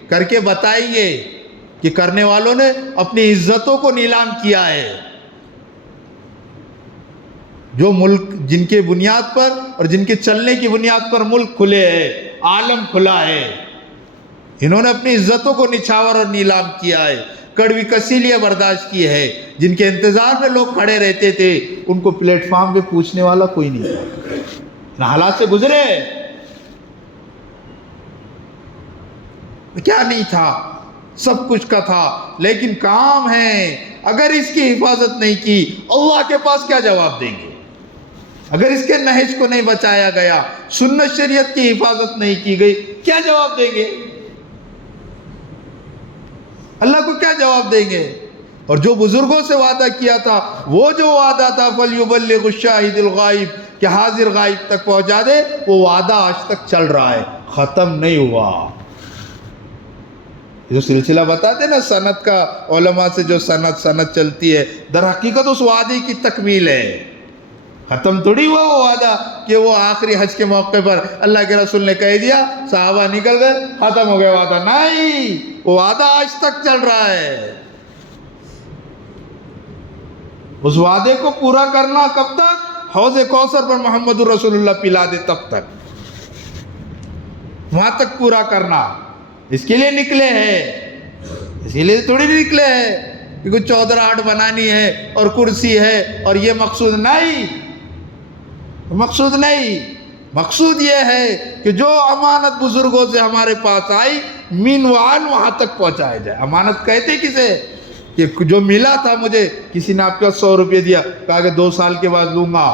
کر کے بتائیں گے کہ کرنے والوں نے اپنی عزتوں کو نیلام کیا ہے۔ جو ملک جن کے بنیاد پر اور جن کے چلنے کی بنیاد پر ملک کھلے ہیں، عالم کھلا ہے، انہوں نے اپنی عزتوں کو نچھاور اور نیلام کیا ہے، کڑوی کسیلیاں برداشت کی ہے۔ جن کے انتظار میں لوگ کھڑے رہتے تھے، ان کو پلیٹ فارم پہ پوچھنے والا کوئی نہیں تھا۔ حالات سے گزرے، کیا نہیں تھا، سب کچھ کا تھا، لیکن کام ہے، اگر اس کی حفاظت نہیں کی، اللہ کے پاس کیا جواب دیں گے؟ اگر اس کے نہج کو نہیں بچایا گیا، سنت شریعت کی حفاظت نہیں کی گئی، کیا جواب دیں گے؟ اللہ کو کیا جواب دیں گے؟ اور جو بزرگوں سے وعدہ کیا تھا، وہ جو وعدہ تھا فَلْيُبَلِّغُ الشَّاهِدُ الْغَائِبُ کہ حاضر غائب تک پہنچا دے، وہ وعدہ آج تک چل رہا ہے، ختم نہیں ہوا۔ جو سلسلہ بتاتے نا سند کا، علماء سے جو سند چلتی ہے، در حقیقت اس وعدے کی تکمیل ہے، ختم تھوڑی ہوا وہ وعدہ کہ وہ آخری حج کے موقع پر اللہ کے رسول نے کہہ دیا، صحابہ نکل گئے، ختم ہو گیا وعدہ۔ نہیں، وہ وعدہ آج تک چل رہا ہے۔ اس وعدے کو پورا کرنا کب تک؟ حوض کوثر پر محمد الرسول اللہ پلا دے تب تک، وہاں تک پورا کرنا۔ اس کے لیے نکلے ہیں، اسی لیے تھوڑی نکلے ہیں کہ کچھ چودرا آٹھ بنانی ہے اور کرسی ہے اور یہ مقصود نہیں، مقصود نہیں۔ مقصود یہ ہے کہ جو امانت بزرگوں سے ہمارے پاس آئی، مین وعن وہاں تک پہنچایا جائے۔ امانت کہتے کسے؟ کہ جو ملا تھا مجھے، کسی نے آپ کے 100 روپے دیا، کہا کہ 2 سال کے بعد لوں گا،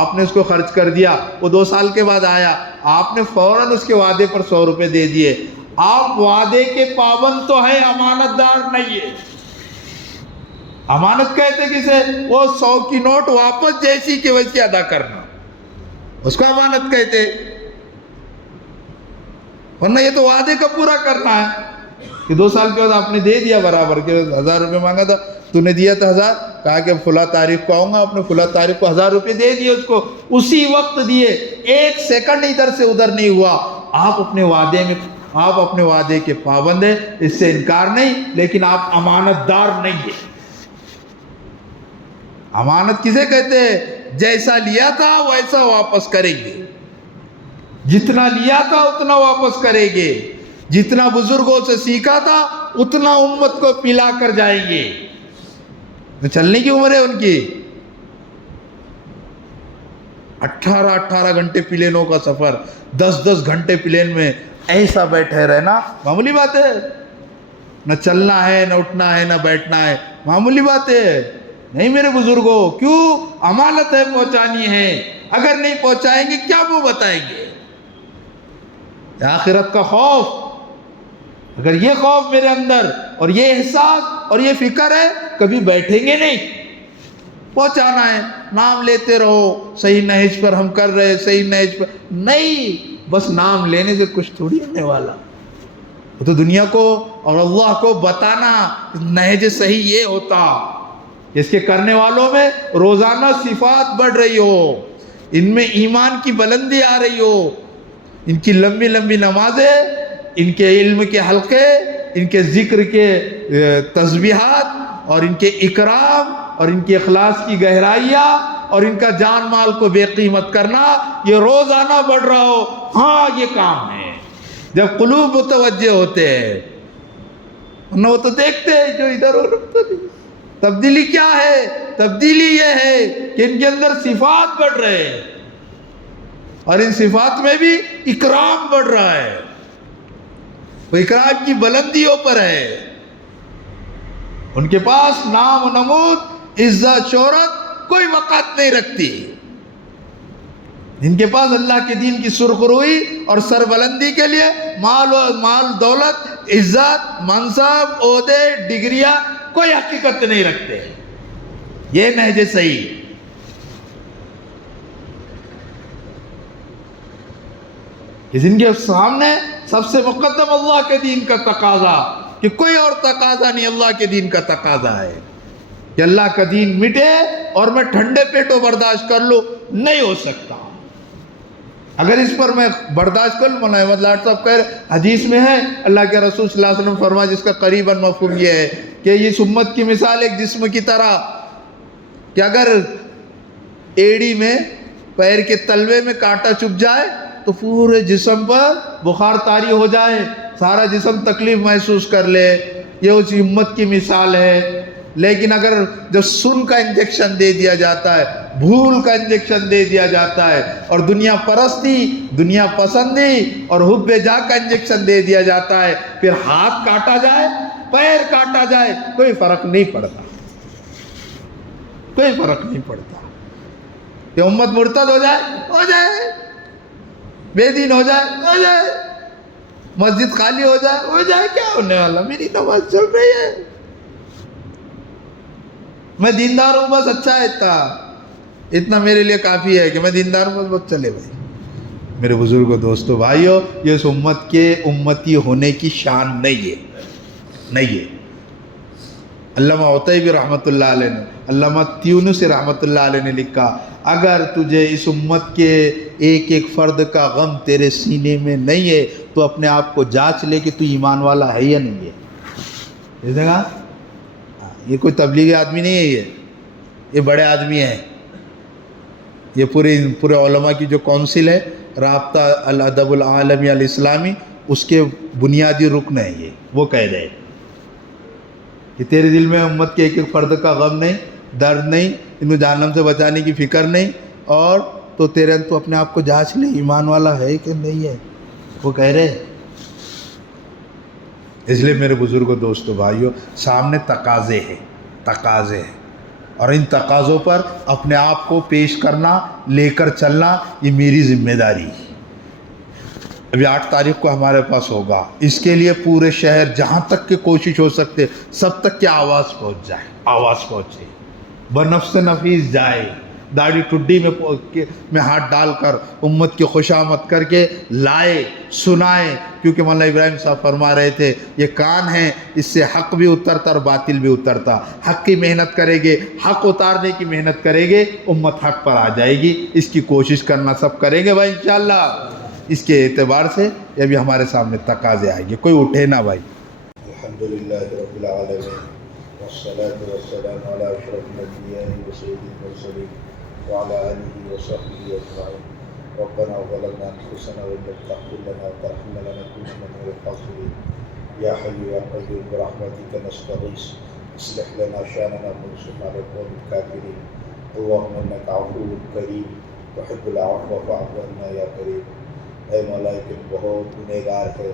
آپ نے اس کو خرچ کر دیا، وہ 2 سال کے بعد آیا، آپ نے فوراً اس کے وعدے پر 100 روپے دے دیے۔ آپ وعدے کے پابند تو ہیں، امانت دار نہیں ہے۔ امانت کہتے کسے؟ وہ 100 کی نوٹ واپس جیسی کہ ویسی ادا کرنا، اس کو امانت کہتے۔ ورنہ یہ تو وعدے کا پورا کرنا ہے کہ 2 سال کے بعد آپ نے دے دیا برابر کے 1000 روپے مانگا تھا، تو نے دیا تھا 1000، کہا کہ فلاں تاریخ کو آؤں گا، آپ نے فلاں تاریخ کو 1000 روپے دے دیے اس کو، اسی وقت دیے، 1 سیکنڈ ادھر سے ادھر نہیں ہوا۔ آپ اپنے وعدے کے پابند ہیں، اس سے انکار نہیں، لیکن آپ امانت دار نہیں ہیں۔ امانت کسے کہتے ہیں؟ جیسا لیا تھا ویسا واپس کریں گے، جتنا لیا تھا اتنا واپس کریں گے، جتنا بزرگوں سے سیکھا تھا اتنا امت کو پلا کر جائیں گے۔ چلنے کی عمر ہے ان کی، 18 گھنٹے پلینوں کا سفر، 10 گھنٹے پلین میں ایسا بیٹھے رہنا معمولی بات ہے؟ نہ چلنا ہے، نہ اٹھنا ہے، نہ بیٹھنا ہے، معمولی بات ہے نہیں میرے بزرگوں۔ کیوں؟ امانت ہے، پہنچانی ہے، اگر نہیں پہنچائیں گے کیا وہ بتائیں گے؟ آخرت کا خوف، اگر یہ خوف میرے اندر اور یہ احساس اور یہ فکر ہے، کبھی بیٹھیں گے نہیں۔ پہنچانا ہے، نام لیتے رہو، صحیح نہج پر ہم کر رہے، صحیح نہج پر نہیں، بس نام لینے سے کچھ تھوڑی ہونے والا۔ وہ تو دنیا کو اور اللہ کو بتانا نہج صحیح یہ ہوتا، اس کے کرنے والوں میں روزانہ صفات بڑھ رہی ہو، ان میں ایمان کی بلندی آ رہی ہو، ان کی لمبی لمبی نمازیں، ان کے علم کے حلقے، ان کے ذکر کے تسبیحات اور ان کے اکرام اور ان کے اخلاص کی گہرائیاں اور ان کا جان مال کو بے قیمت کرنا یہ روزانہ بڑھ رہا ہو۔ ہاں یہ کام ہے جب قلوب متوجہ ہوتے ہیں، ورنہ وہ تو دیکھتے ہیں جو ادھر ہو رکھتا نہیں۔ تبدیلی کیا ہے؟ تبدیلی یہ ہے کہ ان کے اندر صفات بڑھ رہے ہیں اور ان صفات میں بھی اکرام بڑھ رہا ہے، وہ اکرام کی بلندیوں پر ہے۔ ان کے پاس نام و نمود، عزت، شہرت کوئی وقت نہیں رکھتی۔ ان کے پاس اللہ کے دین کی سرخروئی اور سربلندی کے لیے مال دولت، عزت، منصب، عہدے، ڈگریاں کوئی حقیقت نہیں رکھتے۔ یہ نہج صحیح۔ ان کے سامنے سب سے مقدم اللہ کے دین کا تقاضا، کہ کوئی اور تقاضا نہیں، اللہ کے دین کا تقاضا ہے کہ اللہ کا دین مٹے اور میں ٹھنڈے پیٹوں برداشت کر لوں، نہیں ہو سکتا۔ اگر اس پر میں برداشت کر لوں، مولانا احمد لاٹ صاحب کہہ رہے، حدیث میں ہے اللہ کے رسول صلی اللہ علیہ وسلم فرمایا، جس کا قریباً مفہوم یہ ہے کہ اس امت کی مثال ایک جسم کی طرح کہ اگر ایڑی میں پیر کے تلوے میں کانٹا چبھ جائے تو پورے جسم پر بخار طاری ہو جائے، سارا جسم تکلیف محسوس کر لے، یہ اس امت کی مثال ہے۔ لیکن اگر جب سن کا انجیکشن دے دیا جاتا ہے، بھول کا انجیکشن دے دیا جاتا ہے، اور دنیا پرستی، دنیا پسندی اور حب جا کا انجیکشن دے دیا جاتا ہے، پھر ہاتھ کاٹا جائے، پیر کاٹا جائے، کوئی فرق نہیں پڑتا، کوئی فرق نہیں پڑتا۔ کہ امت مرتد ہو جائے، بے دین ہو جائے، مسجد خالی ہو جائے، کیا ہونے والا؟ میری نماز چل رہی ہے، میں دیندار ہوں، بس اچھا ہے، اتنا میرے لیے کافی ہے کہ میں دیندار ہوں، بس چلے بھائی۔ میرے بزرگوں، دوستو، بھائیو، یہ اس امت کے امتی ہونے کی شان نہیں ہے۔ علامہ عطیبی رحمۃ اللہ علیہ نے، علامہ تیونسی رحمۃ اللہ علیہ نے لکھا، اگر تجھے اس امت کے ایک ایک فرد کا غم تیرے سینے میں نہیں ہے تو اپنے آپ کو جانچ لے کہ تو ایمان والا ہے یا نہیں ہے۔ دیکھیں گا، یہ کوئی تبلیغی آدمی نہیں ہے، یہ بڑے آدمی ہیں، یہ پورے علماء کی جو کونسل ہے، رابطہ الادب العالمی الاسلامی، اس کے بنیادی رکن ہے یہ، وہ کہہ رہے ہیں کہ تیرے دل میں امت کے ایک ایک فرد کا غم نہیں، درد نہیں، انہوں جہنم سے بچانے کی فکر نہیں، اور تو تو اپنے آپ کو جانچ لے ایمان والا ہے کہ نہیں ہے، وہ کہہ رہے ہیں۔ اس لیے میرے بزرگوں، دوستو، بھائیوں، سامنے تقاضے ہیں، اور ان تقاضوں پر اپنے آپ کو پیش کرنا، لے کر چلنا، یہ میری ذمہ داری ہے۔ ابھی 8 تاریخ کو ہمارے پاس ہوگا، اس کے لیے پورے شہر جہاں تک کہ کوشش ہو سکتے سب تک کہ آواز پہنچے، بنفس نفیس جائے، داڑھی ٹھڈی میں ہاتھ ڈال کر امت کی خوشامد کر کے لائے، سنائے، کیونکہ مولانا ابراہیم صاحب فرما رہے تھے یہ کان ہے، اس سے حق بھی اترتا اور باطل بھی اترتا، حق کی محنت کرے گے، حق اتارنے کی محنت کرے گے، امت حق پر آ جائے گی، اس کی کوشش کرنا سب کریں گے بھائی انشاءاللہ۔ اس کے اعتبار سے یہ بھی ہمارے سامنے تقاضے آئیں گے، کوئی اٹھے نہ بھائی۔ الحمدللہ رب العالمین والصلاة والسلام علی اشرف الانبیاء و سید المرسلین وعلى آله وصحبه أجمعين. ربنا ظلمنا أنفسنا وإن لم تغفر لنا وترحمنا لنكونن من الخاسرين. يا حي يا قيوم برحمتك نستغيث اصلح لنا شأننا وانصرنا على القوم الكافرين. اللهم إنك عفو كريم تحب العفو فاعف عنا يا كريم. اے مولا کہ بہت گنہگار ہے،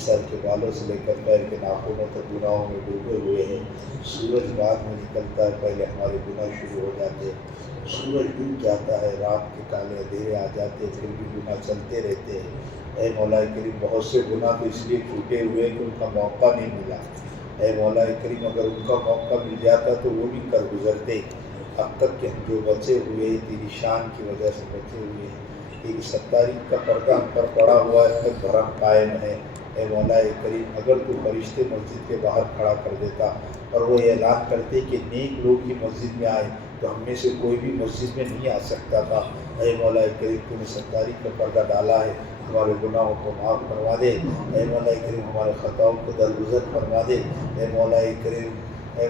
سر کے بالوں سے لے کر پیر کے ناخنوں تک گناہوں میں ڈوبے ہوئے ہیں. سورج بعد میں نکلتا ہے، پہلے ہمارے گناہ شروع ہو جاتے ہیں. سورج ڈوب جاتا ہے، رات کے کالے اندھیرے آ جاتے ہیں، پھر بھی گناہ چلتے رہتے ہیں. اے مولا کریم بہت سے گناہ تو اس لیے چھوٹے ہوئے کہ ان کا موقع نہیں ملا. اے مولا کریم اگر ان کا موقع مل جاتا تو وہ بھی کر گزرتے. اب تک کہ ہم جو بچے ہوئے تیری شان کی وجہ سے بچے ہوئے ہیں، تیری ستاری کا پردہ ہم پر پڑا ہوا ہے، تک بھرم قائم ہے. اے مولا کریم اگر تو فرشتے مسجد کے باہر کھڑا کر دیتا اور وہ اعلان کرتے کہ نیک لوگ ہی مسجد میں آئے تو ہم میں سے کوئی بھی مسجد میں نہیں آ سکتا تھا. اے مولا کریم تو نے ستاری کا پردہ ڈالا ہے، ہمارے گناہوں کو معاف کروا دے. اے مولا کریم ہمارے خطاؤں کو درگزر فرما دے. اے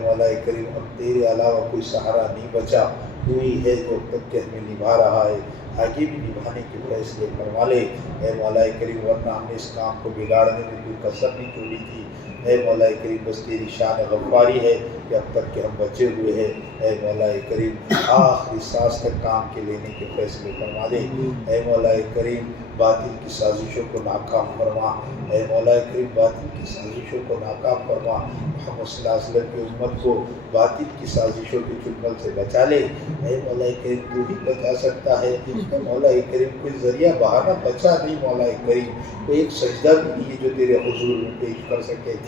مولا کریم اب تیرے علاوہ کوئی سہارا نہیں بچا. تو ہی ہے جو اب تک کہ ہمیں نبھا رہا ہے، آگے بھی نبھانے کے فیصلے فرما لے. اے مولا کریم ورنہ ہم نے اس کام کو بگاڑنے میں کوئی کسر نہیں چھوڑی تھی. اے مولا کریم بس تیری شان غفاری ہے کہ اب تک کہ ہم بچے ہوئے ہیں. اے مولا کریم آخری سانس تک کام کے لینے کے فیصلے فرما دے. اے مولا کریم باطل کی سازشوں کو ناکام فرما. اے مولا کریم باطل کی سازشوں کو ناکام فرما. محمد صلی اللہ علیہ وسلم کی امت کو باطل کی سازشوں کے چنگل سے بچا لے. اے مولا کریم تو ہی بچا سکتا ہے. اے مولا کریم کوئی ذریعہ بہانا بچا نہیں. مولا کریم کوئی ایک سجدہ بھی نہیں ہے جو تیرے حضور میں پیش کر سکے.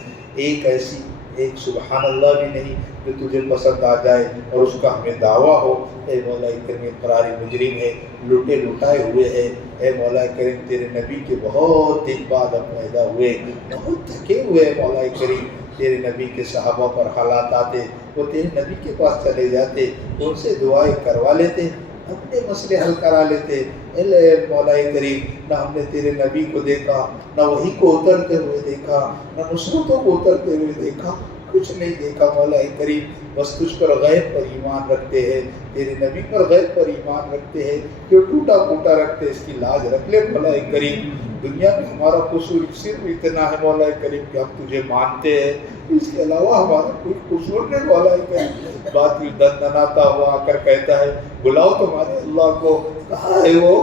ایک سبحان اللہ بھی نہیں جو تجھے پسند آ جائے اور اس کا ہمیں دعویٰ ہو. اے مولا کریم قراری مجرم ہے، لوٹے لٹائے ہوئے ہیں. اے مولا کریم تیرے نبی کے بہت دن بعد ہم پیدا ہوئے، بہت تھکے ہوئے. مولا کریم تیرے نبی کے صحابہ پر حالات آتے، وہ تیرے نبی کے پاس چلے جاتے، ان سے دعائیں کروا لیتے، اپنے مسئلے حل کرا لیتے. اے مولا کریم نہ ہم نے تیرے نبی کو دیکھا، نہ وحی کو اترتے ہوئے دیکھا، نہ نصرتوں کو اترتے ہوئے دیکھا، کچھ نہیں دیکھا. مولا کریم بس تجھ پر غیب پر ایمان رکھتے ہیں، تیرے نبی پر غیب پر ایمان رکھتے ہیں. جو ٹوٹا پھوٹا رکھتے اس کی لاج رکھ لے. مولا کریم دنیا میں ہمارا قصور صرف اتنا ہے مولا کریم کہ ہم تجھے مانتے ہیں، اس کے علاوہ ہمارا کوئی قصور نہیں. مولا کریم باطل دندناتا ہوا آ کر کہتا ہے بلاؤ تمہارے اللہ کو، کہاں ہے وہ؟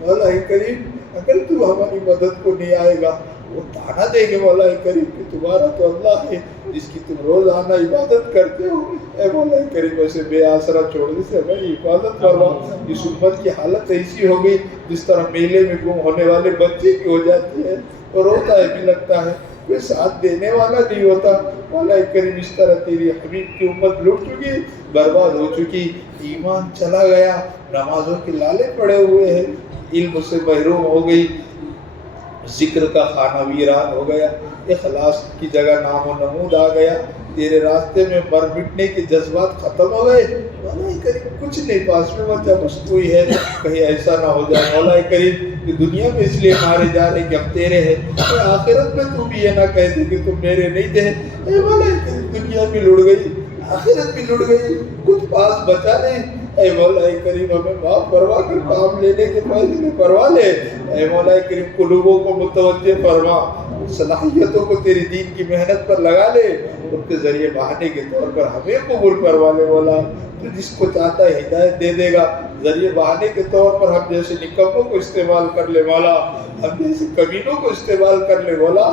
مولا کریم اگر تو ہماری مدد کو نہیں آئے گا وہ تانا دیں گے مولا کریم کہ تمہارا تو اللہ ہے جس کی تم روزانہ عبادت کرتے ہو. اے مولا کریم ایسے بے آسرا چھوڑنے سے ہماری حفاظت کروا. اس امت کی حالت ایسی ہو گئی جس طرح میلے میں گم ہونے والے بچے کی ہو جاتی ہے، اور روتا ہے بھی لگتا ہے، کوئی ساتھ دینے والا نہیں ہوتا. مولا کریم اس طرح تیری حبیب کی امت لٹ چکی، برباد ہو چکی، ایمان چلا گیا، نمازوں کے لالے پڑے ہوئے ہیں، علم سے محروم ہو گئی، ذکر کا خانہ ویران ہو گیا، اخلاص کی جگہ نام و نمود آ گیا، تیرے راستے میں مر مٹنے کے جذبات ختم ہو گئے. مولا کریم کچھ نہیں پاس میں بچا، بس کوئی ہے کہیں ایسا نہ ہو جائے مولا کریم کہ دنیا میں اس لیے مارے جا رہے کہ ہم تیرے ہیں، آخرت میں تو بھی یہ نہ کہتے کہ تم میرے نہیں تھے. اے مولا کریم دنیا بھی لڑ گئی، آخرت بھی لڑ گئی، کچھ پاس بچا نہیں. اے مولا کریم ہمیں معاف کروا کر کام لینے کے فیصلے کروا لے. اے مولا کریم قلوبوں کو متوجہ فرما، صلاحیتوں کو تیری دین کی محنت پر لگا لے، ان کے ذریعے بہانے کے طور پر ہمیں قبول کروا لے. مولا تو جس کو چاہتا ہے ہدایت دے دے گا، ذریعے بہانے کے طور پر ہم جیسے نکموں کو استعمال کر لے مولا، ہم جیسے کمینوں کو استعمال کر لے مولا.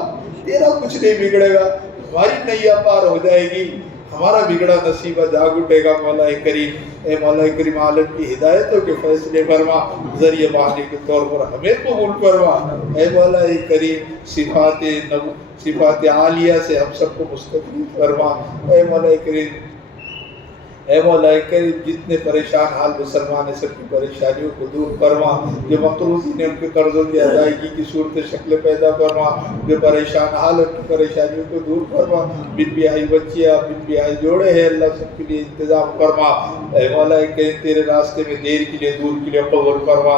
تیرا کچھ نہیں بگڑے گا، ہماری نیا پار ہو جائے گی، ہمارا بگڑا نصیبہ جاگ اٹھے گا. مولا کریم اے مولا کریم عالم کی ہدایتوں کے فیصلے فرما، ذریعے بہانے کے طور پر ہمیں قبول فرما. اے مولا کریم صفات عالیہ سے ہم سب کو مستفید فرما. اے مولا کریم جتنے پریشان حال مسلمان ہیں سب کی پریشانیوں کو دور فرما. جو مقروضین ہیں ان کے قرضوں کی ادائیگی کی صورت شکل پیدا فرما. جو پریشان حال ان کی پریشانیوں کو دور فرما. بن بیاہی بچیاں بن بیاہی جوڑے ہیں اللہ سب کے لیے انتظام فرما. اے مولا کریم تیرے راستے میں دیر کے لیے دور کے لیے قبول فرما.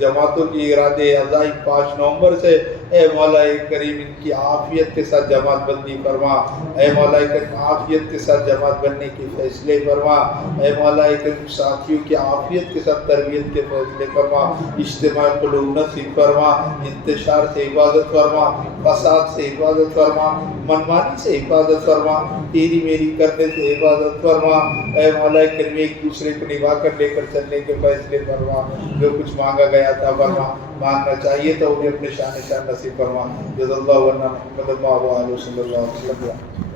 جماعتوں کی ارادے ازائی 5 نومبر سے اے مولا کریم ان کی عافیت کے ساتھ جماعت بندی فرما، اے مولا کریم عافیت کے ساتھ جماعت بننے کے فیصلے فرما، اے مولا کریم ساتھیوں کی عافیت کے ساتھ تربیت کے فیصلے فرما، اجتماع قلوب نصیب فرما، انتشار سے حفاظت فرما، فساد سے حفاظت فرما، منمانی سے حفاظت فرما، تیری میری کرنے سے حفاظت فرما، اے مولا کریم ایک دوسرے کو نبھا کر لے کر چلنے کے فیصلے فرما، جو کچھ مانگا گیا تھا فرما، مانگنا چاہیے تو انہیں اپنے شان نصیب فرما، جزا اللہ عنہ محمد اللہ علیہ وسلم.